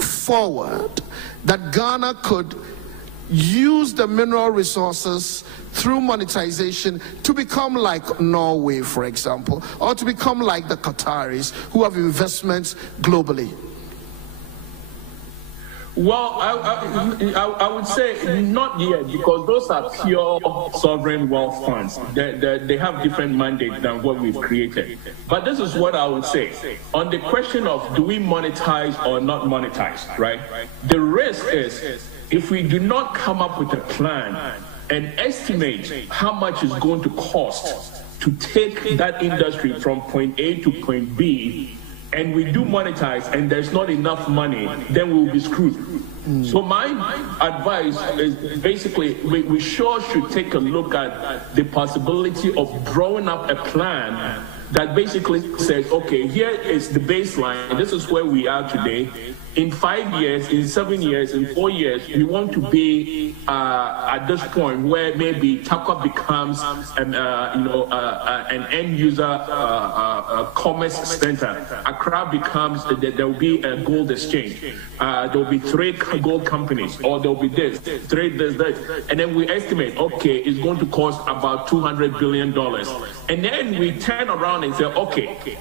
forward that Ghana could use the mineral resources through monetization to become like Norway, for example, or to become like the Qataris who have investments globally? Well, I would say not yet, because those are pure sovereign wealth funds. They have different mandates than what we've created. But this is what I would say. On the question of do we monetize or not monetize, right? The risk is if we do not come up with a plan and estimate how much it's going to cost to take that industry from point A to point B, and we do monetize and there's not enough money, then we'll be screwed. So my advice is basically we sure should take a look at the possibility of drawing up a plan that basically says, okay, here is the baseline, this is where we are today. In 5 years, in 7 years, in 4 years, we want to be at this point where maybe Takwa becomes an end user commerce center. Accra becomes, there will be a gold exchange. There will be 3 gold companies, or there will be this, 3 this. And then we estimate, okay, it's going to cost about $200 billion. And then we turn around and say, okay,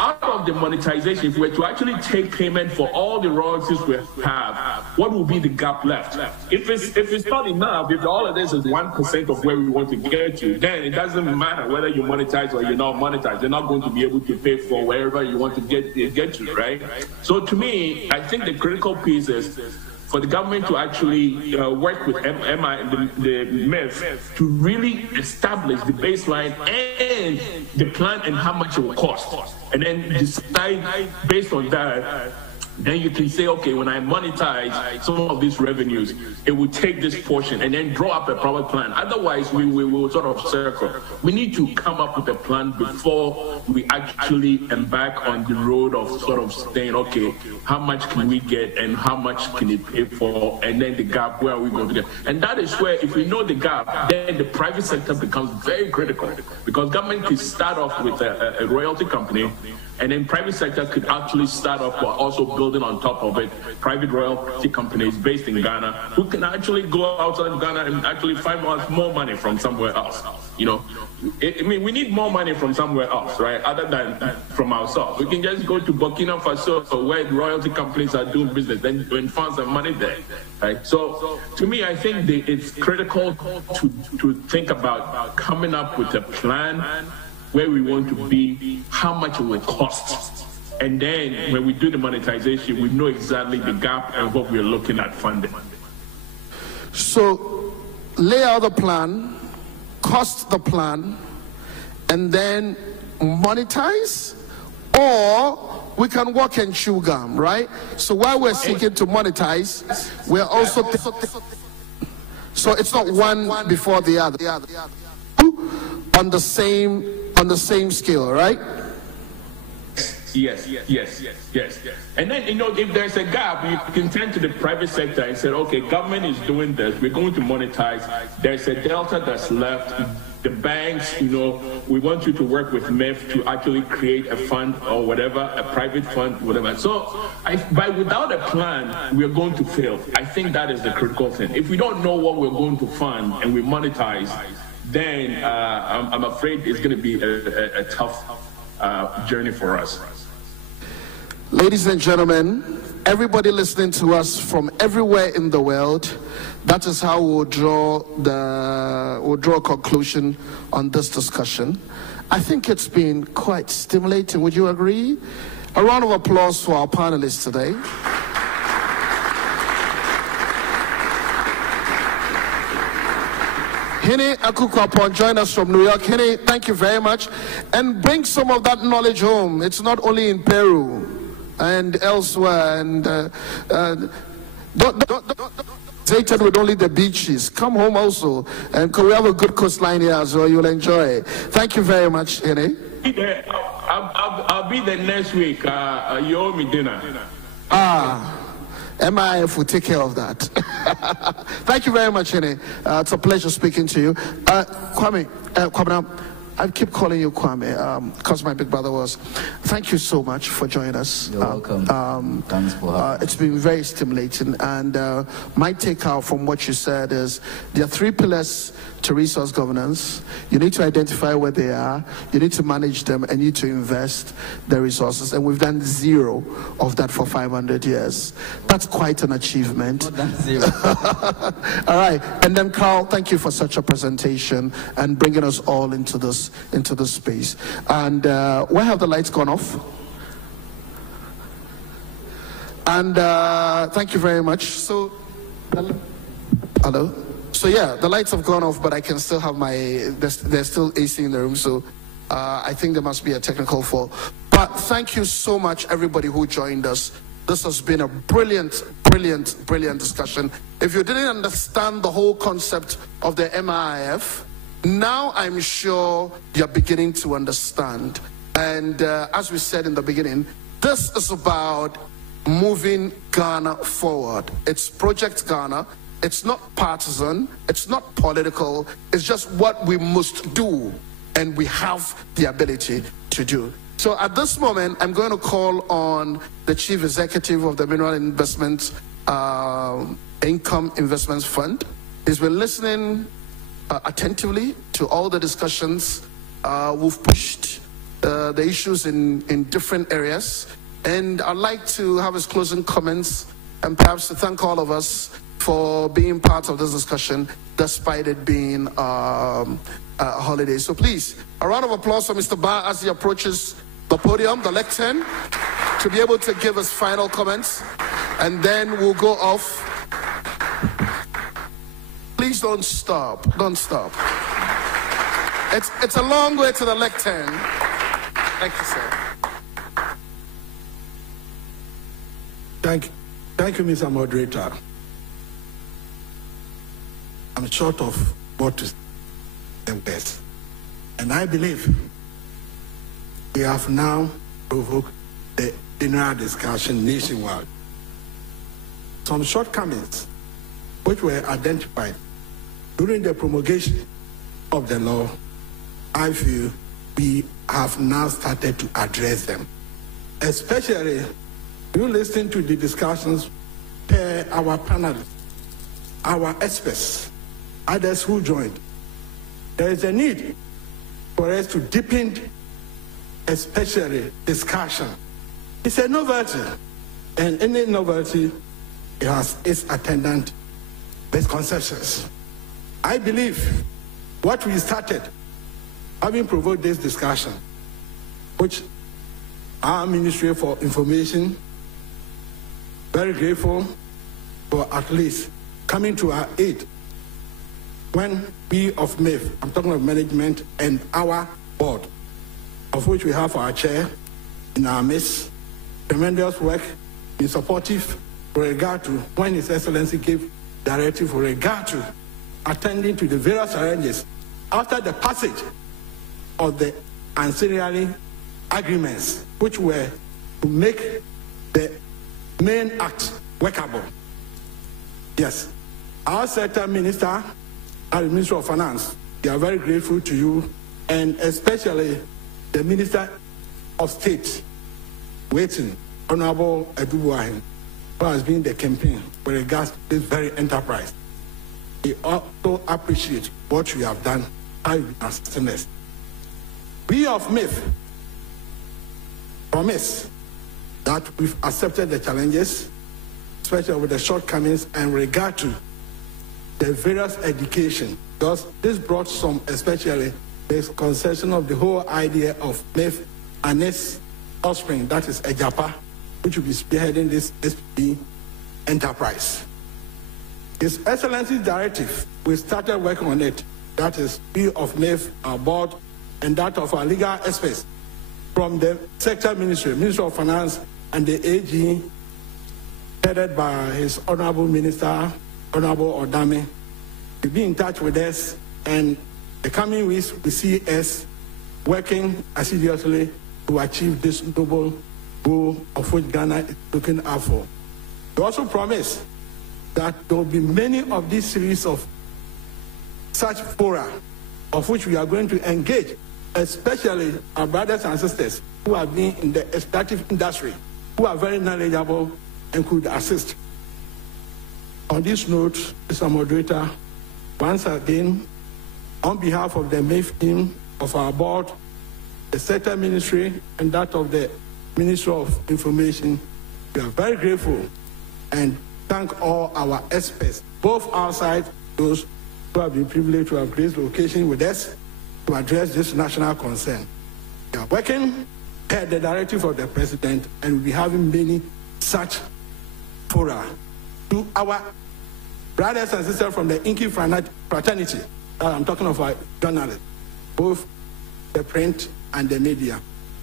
out of the monetization, if we were to actually take payment for all the royalties we have, what will be the gap left? If it's not enough, if all of this is 1% of where we want to get to, then it doesn't matter whether you monetize or you're not monetized. You're not going to be able to pay for wherever you want to get to, right? So to me, I think the critical piece is for the government to actually work with the MIF to really establish the baseline and the plan and how much it will cost. And then decide based on that then you can say, okay, when I monetize some of these revenues, it will take this portion and then draw up a proper plan. Otherwise, we will sort of circle. We need to come up with a plan before we actually embark on the road of sort of saying, okay, how much can we get and how much can it pay for, and then the gap, where are we going to get? And that is where, if we know the gap, then the private sector becomes very critical, because government could start off with a royalty company, and then private sector could actually start off while also building on top of it private royalty companies based in Ghana who can actually go outside of Ghana and actually find more money from somewhere else. You know, I mean, we need more money from somewhere else, right? Other than from ourselves. We can just go to Burkina Faso where the royalty companies are doing business and find some money there, right? So to me, I think it's critical to think about coming up with a plan where we want to be, how much it will cost. And then when we do the monetization, we know exactly the gap and what we're looking at funding. So lay out the plan, cost the plan, and then monetize, or we can work and chew gum, right? So while we're seeking to monetize, we're also so it's not one before the other, on the same scale, right? Yes. And then, you know, if there's a gap, you can turn to the private sector and say, okay, government is doing this, we're going to monetize, there's a delta that's left. The banks, you know, we want you to work with MEF to actually create a fund or whatever, a private fund, whatever. So without a plan, we're going to fail. I think that is the critical thing. If we don't know what we're going to fund and we monetize, then I'm afraid it's going to be a tough journey for us. Ladies and gentlemen, everybody listening to us from everywhere in the world, that is how we'll draw a conclusion on this discussion. I think it's been quite stimulating. Would you agree? A round of applause for our panelists today. Hene Akufo-Addo join us from New York. Hene, thank you very much. And bring some of that knowledge home. It's not only in Peru and elsewhere. And don't with only the beaches. Come home also. And we have a good coastline here as well. You'll enjoy it. Thank you very much, Hene. I'll be there next week. You owe me dinner. MIF will take care of that. Thank you very much, Hene. It's a pleasure speaking to you. Kwame, I keep calling you Kwame because my big brother was. Thank you so much for joining us. You're welcome. Thanks for having me. It's been very stimulating. And my takeout from what you said is there are 3 pillars to resource governance. You need to identify where they are, you need to manage them, and you need to invest the resources. And we've done 0 of that for 500 years. That's quite an achievement. Not 0. All right. And then Carl, thank you for such a presentation and bringing us all into this space. And where have the lights gone off? And thank you very much. So, hello? So yeah, the lights have gone off, but I can still have there's still AC in the room, so I think there must be a technical fault. But thank you so much, everybody who joined us. This has been a brilliant discussion. If you didn't understand the whole concept of the MIF, now I'm sure you're beginning to understand. And as we said in the beginning, this is about moving Ghana forward. It's Project Ghana. It's not partisan, it's not political, it's just what we must do, and we have the ability to do. So at this moment, I'm going to call on the Chief Executive of the Mineral Investment Income Investments Fund. He's been listening attentively to all the discussions. We've pushed the issues in different areas, and I'd like to have his closing comments and perhaps to thank all of us for being part of this discussion, despite it being a holiday. So please, a round of applause for Mr. Ba as he approaches the podium, the lectern, to be able to give us final comments, and then we'll go off. Please don't stop. Don't stop. It's a long way to the lectern. Thank you, sir. Thank you, Mr. Moderator. I'm short of what to say and best. And I believe we have now provoked the general discussion nationwide. Some shortcomings which were identified during the promulgation of the law, I feel we have now started to address them. Especially, you listen to the discussions per our panelists, our experts, others who joined. There is a need for us to deepen, especially discussion. It's a novelty, and any novelty, it has its attendant misconceptions. I believe what we started, having provoked this discussion, which our Ministry for Information, very grateful for at least coming to our aid when we of MIF, I'm talking of management, and our board, of which we have our chair in our midst, tremendous work, in supportive with regard to when His Excellency gave directive with regard to attending to the various challenges after the passage of the ancillary agreements, which were to make the main act workable. Yes, our sector minister and the Minister of Finance, we are very grateful to you, and especially the Minister of State, waiting, Honorable Agyapong, who has been the campaign with regards to this very enterprise. We also appreciate what you have done, how you have assisted us. We of MIF promise that we've accepted the challenges, especially with the shortcomings and regard to the various education, because this brought some, especially the concession of the whole idea of MIF and its offspring, that is Agyapong, which will be spearheading this SPP enterprise. His Excellency's directive, we started working on it. That is we of MIF, our board, and that of our legal experts from the sector ministry, Ministry of Finance, and the AG, headed by His Honorable Minister, Honorable Odame, to be in touch with us, and the coming weeks we see us working assiduously to achieve this noble goal of which Ghana is looking out for. We also promise that there will be many of these series of such fora of which we are going to engage, especially our brothers and sisters who have been in the extractive industry, who are very knowledgeable and could assist. On this note, Mr. Moderator, once again, on behalf of the MIF team, of our board, the sector ministry, and that of the Ministry of Information, we are very grateful and thank all our experts, both outside, those who have been privileged to have graced the occasion with us to address this national concern. We are working per the directive of the President, and we'll be having many such fora to our brothers and sisters from the Inky fraternity. I'm talking of our journalists, both the print and the media.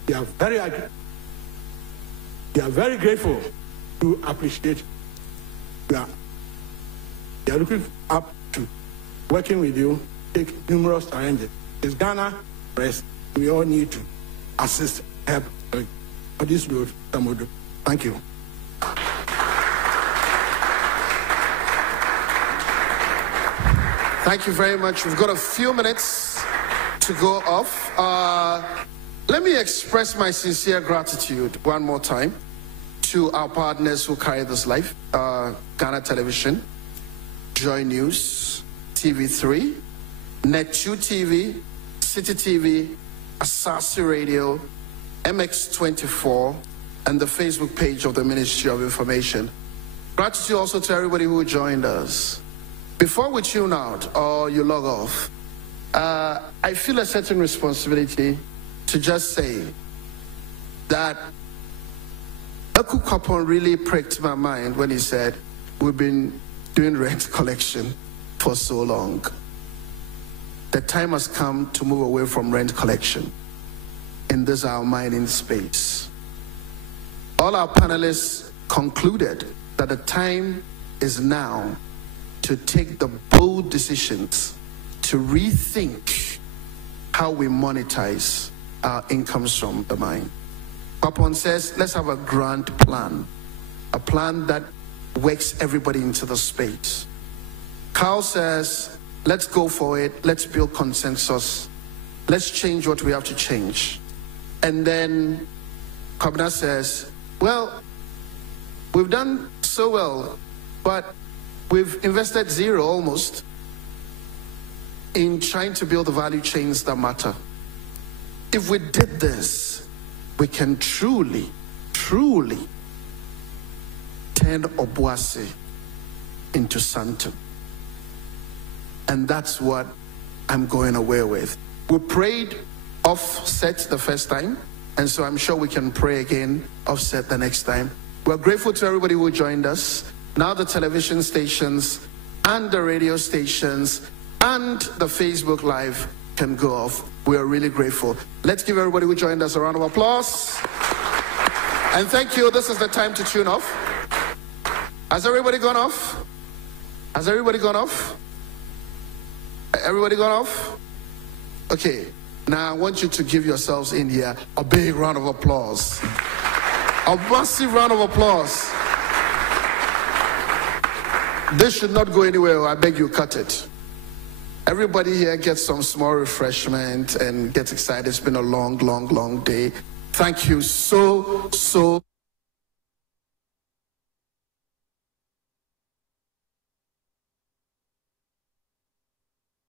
We are very grateful to appreciate. We are looking up to working with you, take numerous challenges. It's Ghana press. We all need to assist, help on this road. Thank you. Thank you very much. We've got a few minutes to go off. Let me express my sincere gratitude one more time to our partners who carry this live. Ghana Television, Joy News, TV3, Net2 TV, City TV, Asasi Radio, MX24, and the Facebook page of the Ministry of Information. Gratitude also to everybody who joined us. Before we tune out or you log off, I feel a certain responsibility to just say that Agyapong really pricked my mind when he said, we've been doing rent collection for so long. The time has come to move away from rent collection in this our mining space. All our panelists concluded that the time is now to take the bold decisions to rethink how we monetize our incomes from the mine. Papon says, let's have a grand plan, a plan that works everybody into the space. Carl says, let's go for it, let's build consensus, let's change what we have to change. And then Kabna says, well, we've done so well, but we've invested zero almost in trying to build the value chains that matter. If we did this, we can truly, truly turn Obuasi into Santum. And that's what I'm going away with. We prayed offset the first time, and so I'm sure we can pray again offset the next time. We're grateful to everybody who joined us. Now the television stations and the radio stations and the Facebook Live can go off. We are really grateful. Let's give everybody who joined us a round of applause. And thank you. This is the time to tune off. Has everybody gone off? Has everybody gone off? Everybody gone off? Okay. Now I want you to give yourselves in here a big round of applause. A massive round of applause. This should not go anywhere. I beg you, cut it. Everybody here gets some small refreshment and gets excited. It's been a long, long, long day. Thank you so